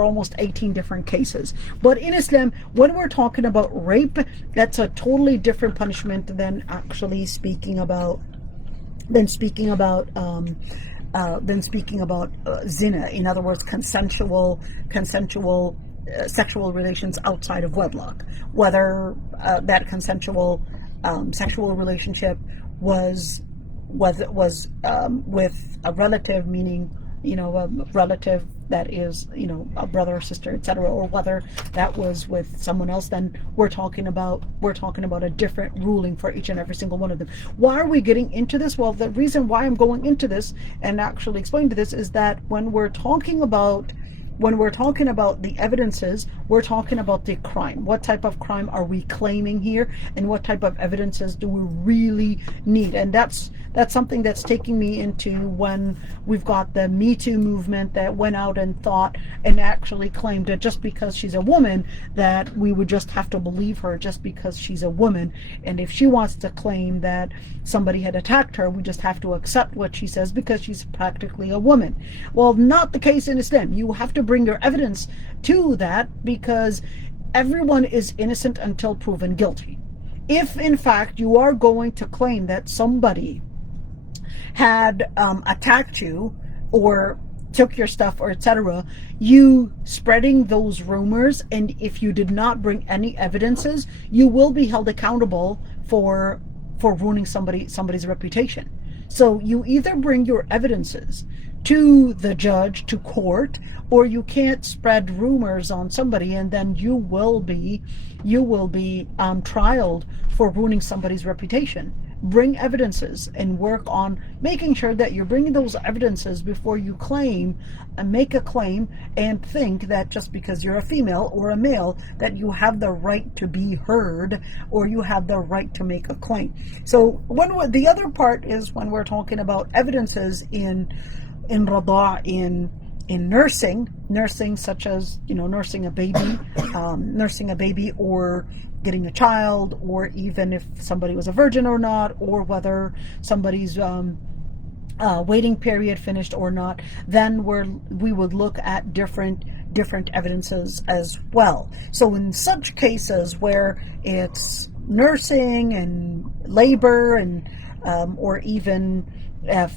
almost 18 different cases. But in Islam, when we're talking about rape, that's a totally different punishment than actually speaking about zina. In other words, consensual sexual relations outside of wedlock, whether that consensual sexual relationship was with a relative, meaning a relative that is a brother or sister, etc., or whether that was with someone else. Then we're talking about a different ruling for each and every single one of them. Why are we getting into this? Well, the reason why I'm going into this and actually explain to this is that when we're talking about the evidences, we're talking about the crime. What type of crime are we claiming here, and what type of evidences do we really need? And that's something that's taking me into when we've got the Me Too movement that went out and thought and actually claimed that just because she's a woman, that we would just have to believe her just because she's a woman. And if she wants to claim that somebody had attacked her, we just have to accept what she says because she's practically a woman. Well, not the case in Islam. You have to bring your evidence to that, because everyone is innocent until proven guilty. If in fact you are going to claim that somebody had attacked you or took your stuff or etc., you spreading those rumors, and if you did not bring any evidences, you will be held accountable for ruining somebody's reputation. So you either bring your evidences to the judge, to court, or you can't spread rumors on somebody, and then you will be trialed for ruining somebody's reputation. Bring evidences and work on making sure that you're bringing those evidences before you claim and make a claim and think that just because you're a female or a male that you have the right to be heard or you have the right to make a claim. So the other part is when we're talking about evidences in rada, in nursing, such as nursing a baby or getting a child, or even if somebody was a virgin or not, or whether somebody's waiting period finished or not, then we would look at different different evidences as well. So in such cases where it's nursing and labor and or even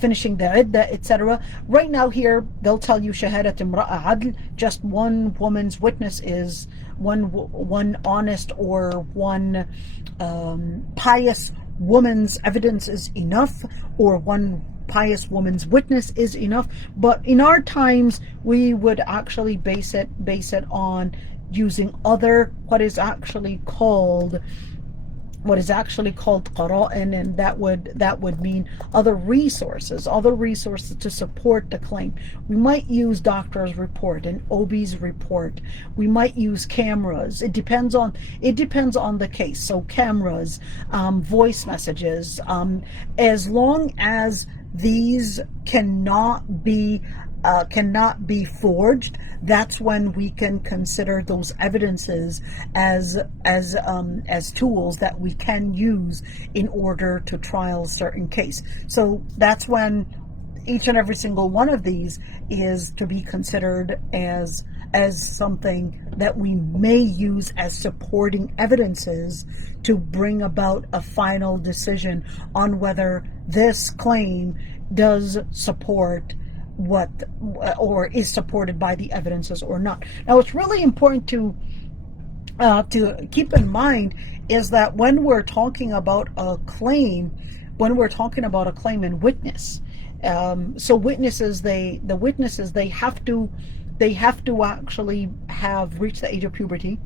finishing the iddah, etc. Right now here, they'll tell you shahadat imra'a adl, just one woman's witness is one honest or one pious woman's evidence is enough, or one pious woman's witness is enough. But in our times, we would actually base it on using other what is actually called qara'in, and that would mean other resources to support the claim. We might use doctor's report and OB's report. We might use cameras. It depends on the case. So cameras, voice messages, as long as these cannot be forged, that's when we can consider those evidences as tools that we can use in order to trial a certain case. So that's when each and every single one of these is to be considered as something that we may use as supporting evidences to bring about a final decision on whether this claim does support or is supported by the evidences or not. Now, it's really important to keep in mind is that when we're talking about a claim and witness, so witnesses, the witnesses, they have to actually have reached the age of puberty,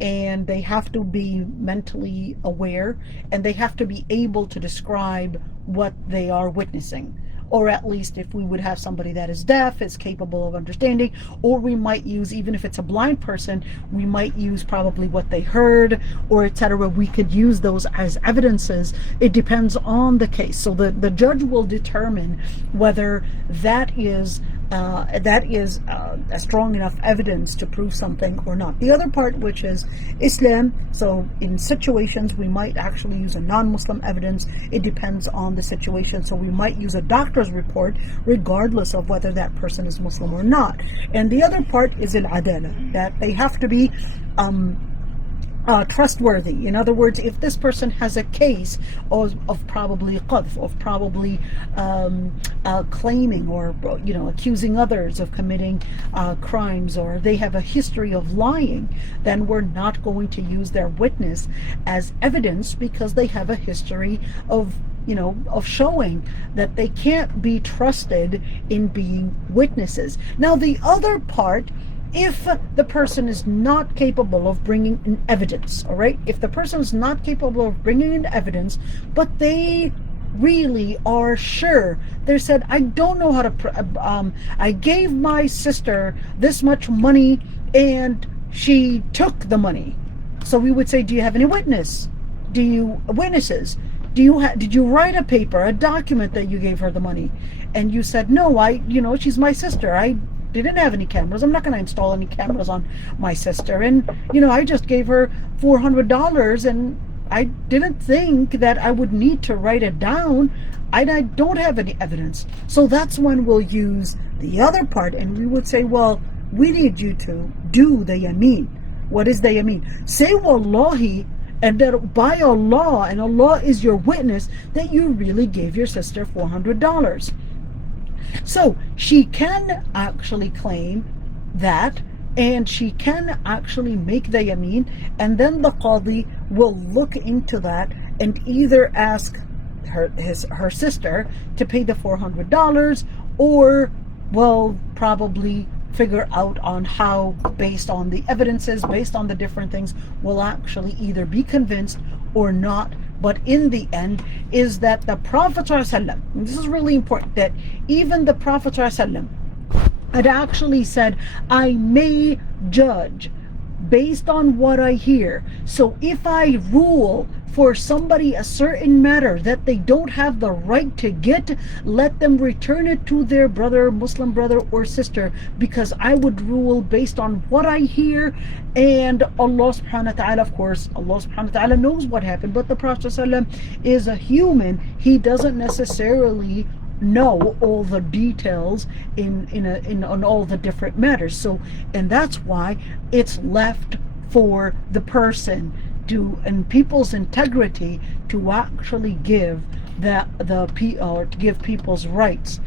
and they have to be mentally aware, and they have to be able to describe what they are witnessing. Or at least if we would have somebody that is deaf, is capable of understanding, or we might use, even if it's a blind person, we might use probably what they heard, or etc. We could use those as evidences. It depends on the case. So the judge will determine whether that is a strong enough evidence to prove something or not. The other part, which is Islam, so in situations we might actually use a non-Muslim evidence. It depends on the situation. So we might use a doctor's report regardless of whether that person is Muslim or not. And the other part is al-adala, that they have to be trustworthy. In other words, if this person has a case of probably qadf, of probably claiming or accusing others of committing crimes, or they have a history of lying, then we're not going to use their witness as evidence, because they have a history of showing that they can't be trusted in being witnesses. Now, the other part, if the person is not capable of bringing in evidence, all right? If the person is not capable of bringing in evidence, but they really are sure, they said, I don't know how to, I gave my sister this much money and she took the money. So we would say, do you have any witnesses? Did you write a paper, a document that you gave her the money? And you said, no, she's my sister. I didn't have any cameras. I'm not going to install any cameras on my sister. And, I just gave her $400 and I didn't think that I would need to write it down. I don't have any evidence. So that's when we'll use the other part, and we would say, well, we need you to do the yameen. What is the yameen? Say wallahi, and that by Allah, and Allah is your witness, that you really gave your sister $400. So she can actually claim that, and she can actually make the yameen, and then the qadi will look into that and either ask her sister to pay the $400, or will probably figure out on how, based on the evidences, based on the different things, will actually either be convinced or not. But in the end, is that the Prophet ﷺ, and this is really important, that even the Prophet ﷺ had actually said, I may judge based on what I hear. So if I rule for somebody a certain matter that they don't have the right to get, let them return it to their brother, Muslim brother or sister, because I would rule based on what I hear. And Allah subhanahu wa ta'ala, of course, Allah subhanahu wa ta'ala knows what happened, but the Prophet ﷺ is a human. He doesn't necessarily know all the details on all the different matters. So, and that's why it's left for the person to, and people's integrity, to actually give or to give people's rights,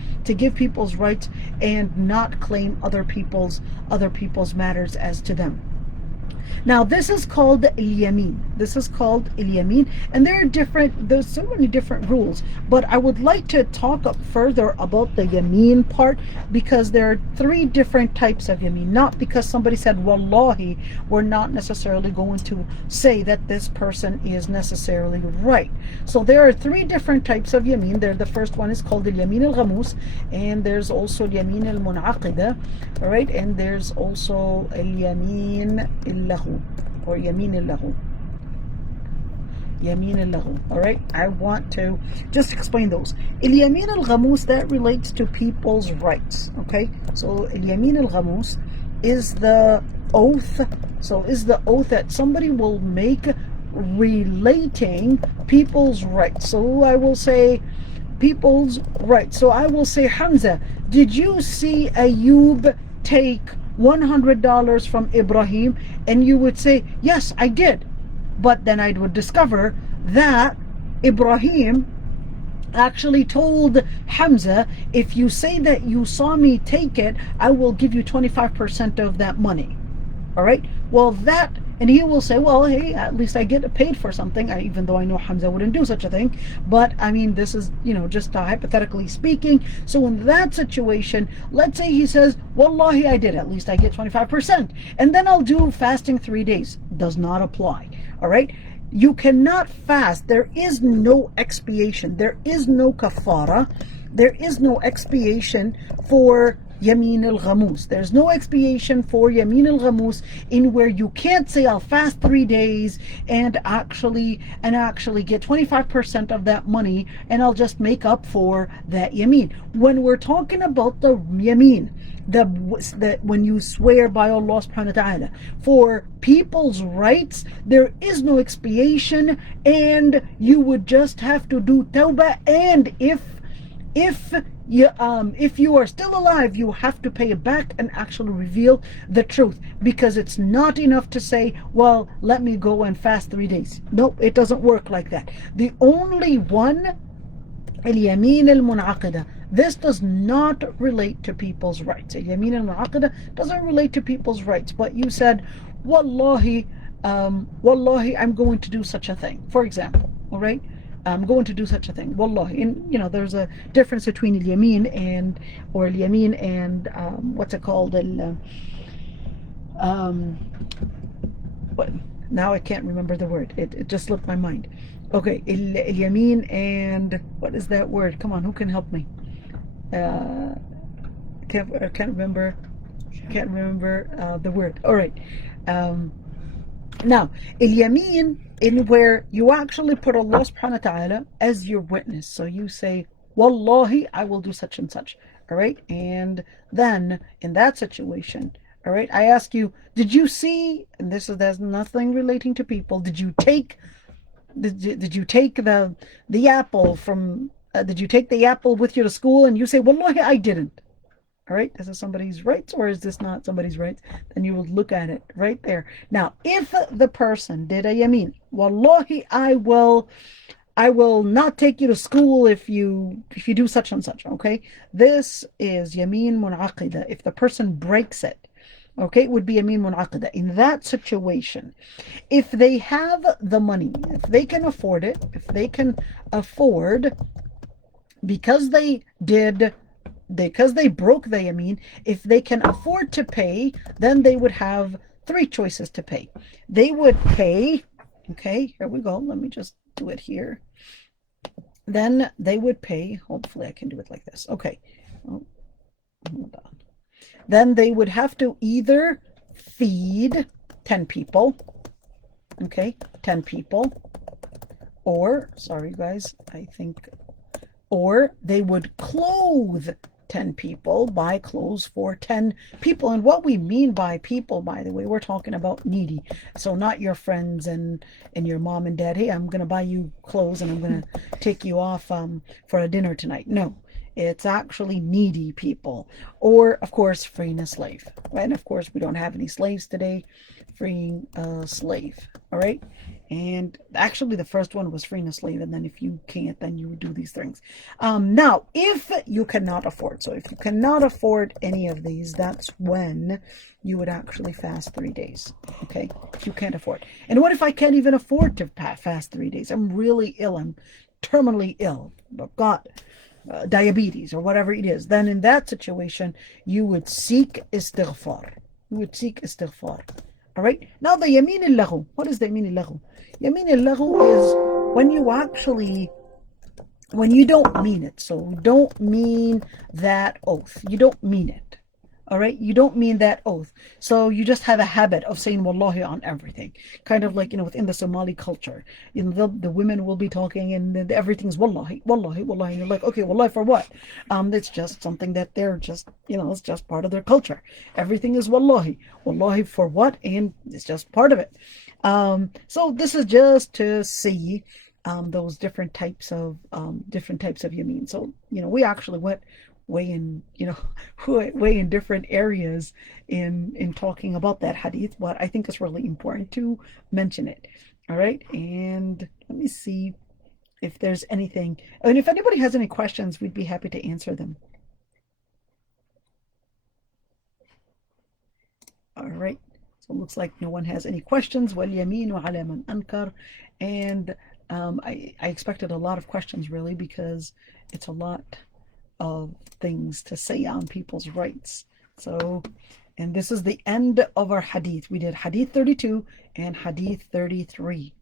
and not claim other people's matters as to them. Now, this is called al-yamin. And there's so many different rules, but I would like to talk up further about the yamin part, because there are three different types of yamin. Not because somebody said wallahi, we're not necessarily going to say that this person is necessarily right. So there are three different types of yamin. The first one is called al-yamin al-ghamus, and there's also al-yamin al-munaqida, all right, and there's also al-yamin al-lahu, or yamin al-lahu. All right, I want to just explain those. Al-yamin al-ghamus, that relates to people's rights. Okay, so al-yamin al-ghamus is the oath. So is the oath that somebody will make relating people's rights. So I will say people's rights. So I will say, Hamza, did you see Ayub take $100 from Ibrahim? And you would say, yes, I did. But then I would discover that Ibrahim actually told Hamza, if you say that you saw me take it, I will give you 25% of that money. All right, well, that, and he will say, well, hey, at least I get paid for something, even though I know Hamza wouldn't do such a thing. But I mean, this is, just hypothetically speaking. So in that situation, let's say he says, wallahi, I did, at least I get 25%, and then I'll do fasting 3 days. Does not apply. All right, you cannot fast. There is no expiation. There is no kafara. There is no expiation for Yamin al-Ghamus. There's no expiation for Yamin al-Ghamus, in where you can't say I'll fast 3 days and actually get 25% of that money, and I'll just make up for that Yamin. When we're talking about the Yamin, that when you swear by Allah subhanahu wa ta'ala for people's rights, there is no expiation, and you would just have to do tawbah. And if you are still alive, you have to pay it back and actually reveal the truth, because it's not enough to say, well, let me go and fast 3 days. No, it doesn't work like that. The only one, al-yamin al-munaqida, this does not relate to people's rights. Al-yamin al-munaqida doesn't relate to people's rights, but you said, wallahi, I'm going to do such a thing, for example. All right, I'm going to do such a thing, wallahi. And there's a difference between al-yamin and what's it called, what, now I can't remember the word, it just slipped my mind. Okay, al-yamin and what is that word? Come on, who can help me? Can't remember the word. All right, now al-yamin, in where you actually put Allah subhanahu wa ta'ala as your witness. So you say, wallahi, I will do such and such. All right, and then in that situation, all right, I ask you, did you see, and there's nothing relating to people, did you take the apple from did you take the apple with you to school? And you say, wallahi, I didn't. All right, is this somebody's rights or is this not somebody's rights? Then you would look at it right there. Now, if the person did a yamin, wallahi, I will not take you to school if you do such and such. Okay, this is yamin munaqida. If the person breaks it, okay, it would be yamin munaqida. In that situation, if they have the money, if they can afford it, because they broke the yamin, if they can afford to pay, then they would have three choices to pay. They would pay, okay, here we go, let me just do it here. Then they would pay, hopefully I can do it like this, okay, hold on. Then they would have to either feed 10 people, okay, 10 people, or, sorry guys, or they would clothe 10 people, buy clothes for 10 people. And what we mean by people, by the way, we're talking about needy. So not your friends and your mom and dad, hey, I'm going to buy you clothes and I'm going to take you off for a dinner tonight. No, It's actually needy people. Or, of course, freeing a slave. And of course, we don't have any slaves today. Freeing a slave. All right. And actually, the first one was freeing a slave. And then if you can't, then you would do these things. Now, if you cannot afford, so if you cannot afford any of these, that's when you would actually fast 3 days. Okay. If you can't afford. And what if I can't even afford to fast 3 days? I'm really ill. I'm terminally ill. I've got diabetes or whatever it is, then in that situation, you would seek istighfar. You would seek istighfar. All right. Now the yamin al-lahu. What is the yamin al-lahu? Yamin al-lahu is when you don't mean it. So don't mean that oath. You don't mean it. All right, you don't mean that oath. So you just have a habit of saying wallahi on everything. Kind of like, within the Somali culture, the women will be talking and everything's wallahi, wallahi, wallahi. And you're like, okay, wallahi for what? It's just something that they're just, it's just part of their culture. Everything is wallahi. Wallahi for what? And it's just part of it. So this is just to see those different types of yamin. So, we actually went way in different areas in talking about that hadith, but I think it's really important to mention it. All right, and let me see if there's anything, and if anybody has any questions, we'd be happy to answer them. All right, so it looks like no one has any questions. وَالْيَمِينُ عَلَى مَنْ أَنْكَرَ. And I expected a lot of questions, really, because it's a lot of things to say on people's rights. So, and this is the end of our hadith. We did hadith 32 and hadith 33.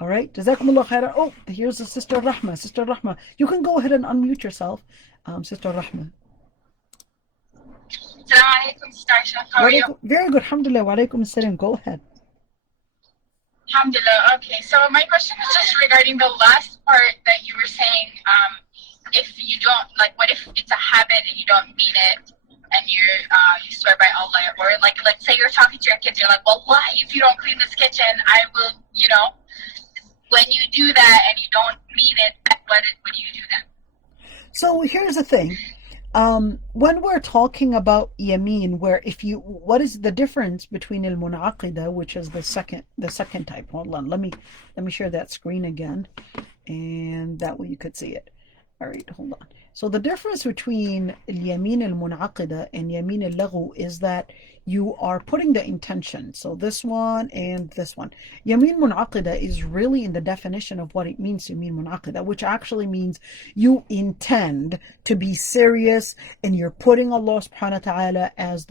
All right, Jazakumullah khaira. Oh, here's the Sister Rahma. Sister Rahma, you can go ahead and unmute yourself. Sister Rahma. Assalamu alaikum, Sister Aysha. How are you? Very good, alhamdulillah. Wa alaikum assalam. Go ahead. Alhamdulillah. Okay, so my question is just regarding the last part that you were saying. If you don't, like, what if it's a habit and you don't mean it, and you swear by Allah, or like, let's say you're talking to your kids, you're like, wallahi, if you don't clean this kitchen, I will, when you do that and you don't mean it, what do you do then? So here's the thing. When we're talking about yamin, what is the difference between al-munaqida, which is the second type? Hold on, let me share that screen again, and that way you could see it. All right, hold on. So the difference between yamin al-munaqida and yamin al-laghu is that you are putting the intention. So this one and this one. Yamin munaqida is really in the definition of what it means to yamin munaqida, which actually means you intend to be serious and you're putting Allah subhanahu wa ta'ala as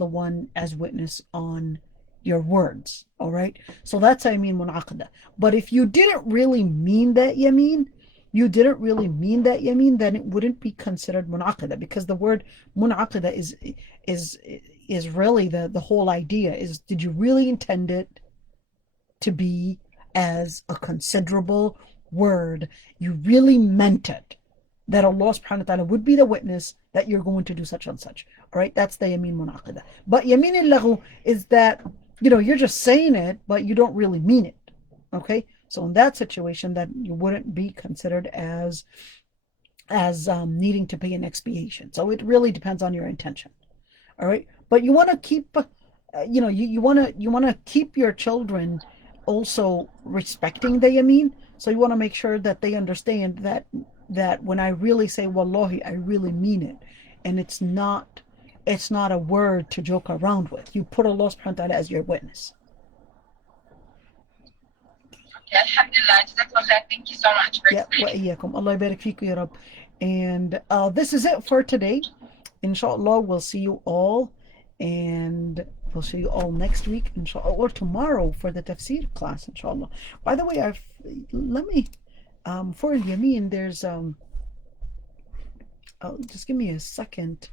witness on your words. All right. So that's yamin munaqida. But if you didn't really mean that yamin, then it wouldn't be considered munaqida, because the word munaqida is really the whole idea is, did you really intend it to be as a considerable word? You really meant it, that Allah subhanahu wa ta'ala would be the witness that you're going to do such and such. All right, that's the yamin munaqida. But yamin al-laghu is that, you're just saying it, but you don't really mean it. Okay. So in that situation, that you wouldn't be considered as needing to pay an expiation. So it really depends on your intention. All right, but you want to keep, you want to keep your children also respecting the yamin. So you want to make sure that they understand that when I really say wallahi, I really mean it, and it's not a word to joke around with. You put Allah subhanahu wa ta'ala as your witness. Alhamdulillah, Jazakallah, thank you so much for explaining. Yeah, Allah barik fiku ya Rab. And this is it for today. Inshallah, we'll see you all, and we'll see you all next week, inshallah, or tomorrow for the tafsir class, inshallah. By the way, for Yamin, there's just give me a second.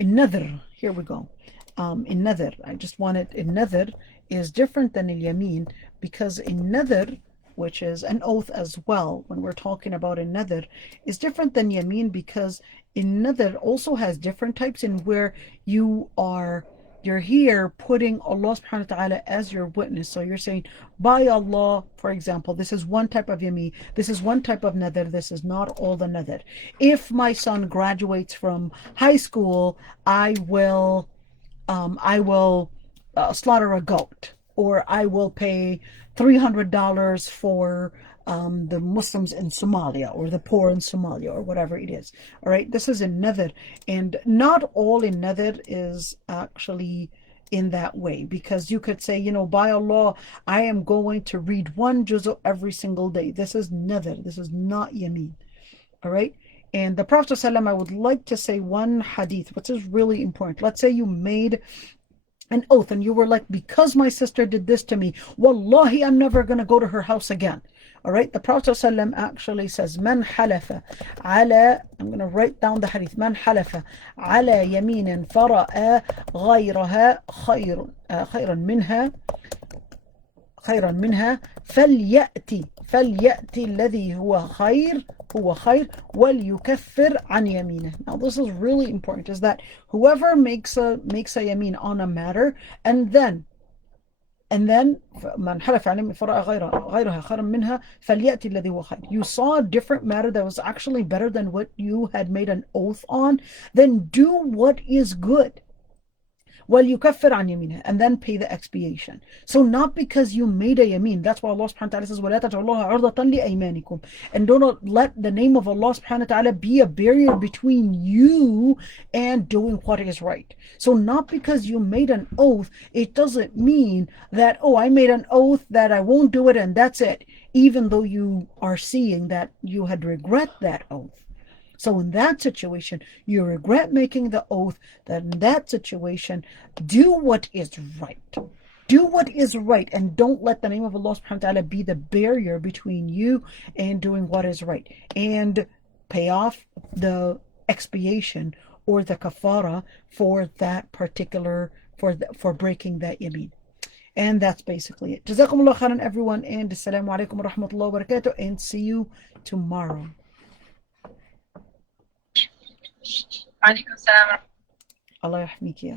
Another, here we go. Another, I just wanted, another is different than al-yamin, because another, which is an oath as well, when we're talking about another, is different than yamin, because another also has different types in where you are You're here putting Allah subhanahu wa ta'ala as your witness. So you're saying, by Allah, for example, this is one type of yameen, this is one type of nadr, this is not all the nadr. If my son graduates from high school, I will slaughter a goat, or I will pay $300 for the Muslims in Somalia, or the poor in Somalia, or whatever it is. All right, this is in nadr, and not all in nadr is actually in that way, because you could say, by Allah, I am going to read one juz every single day. This is nadr, this is not yameen. All right. And the Prophet ﷺ, I would like to say one hadith, which is really important. Let's say you made an oath and you were like, because my sister did this to me, wallahi, I'm never going to go to her house again. All right, the Prophet ﷺ actually says, Man halafa ala, I'm going to write down the hadith, Man halafa ala yaminin fara'a ghayraha khayran minha فليأتي الذي هو خير وليكفر عن يمينه. Now this is really important, is that whoever makes a yameen on a matter, and then من حلف على فرأى غيرها خيرا منها فليأتي الذي هو خير. You saw a different matter that was actually better than what you had made an oath on, then do what is good. وَلْيُكَفِّرْ عَنْ يَمِينِهِ, and then pay the expiation. So not because you made a yameen, that's why Allah subhanahu wa ta'ala says, وَلَا تَجْعَلُوهَا عُرْضَةً لِأَيْمَانِكُمْ, and do not let the name of Allah subhanahu wa ta'ala be a barrier between you and doing what is right. So not because you made an oath, it doesn't mean that, I made an oath that I won't do it and that's it, even though you are seeing that you had regret that oath. So in that situation, you regret making the oath, that in that situation, do what is right. Do what is right, and don't let the name of Allah subhanahu wa ta'ala be the barrier between you and doing what is right. And pay off the expiation or the kafara for that particular, for breaking that yameen. And that's basically it. Jazakumullah khairan, everyone, and assalamu alaikum wa rahmatullahi wa barakatuh, and see you tomorrow. Alaikum salam. Allah yahmiki ya.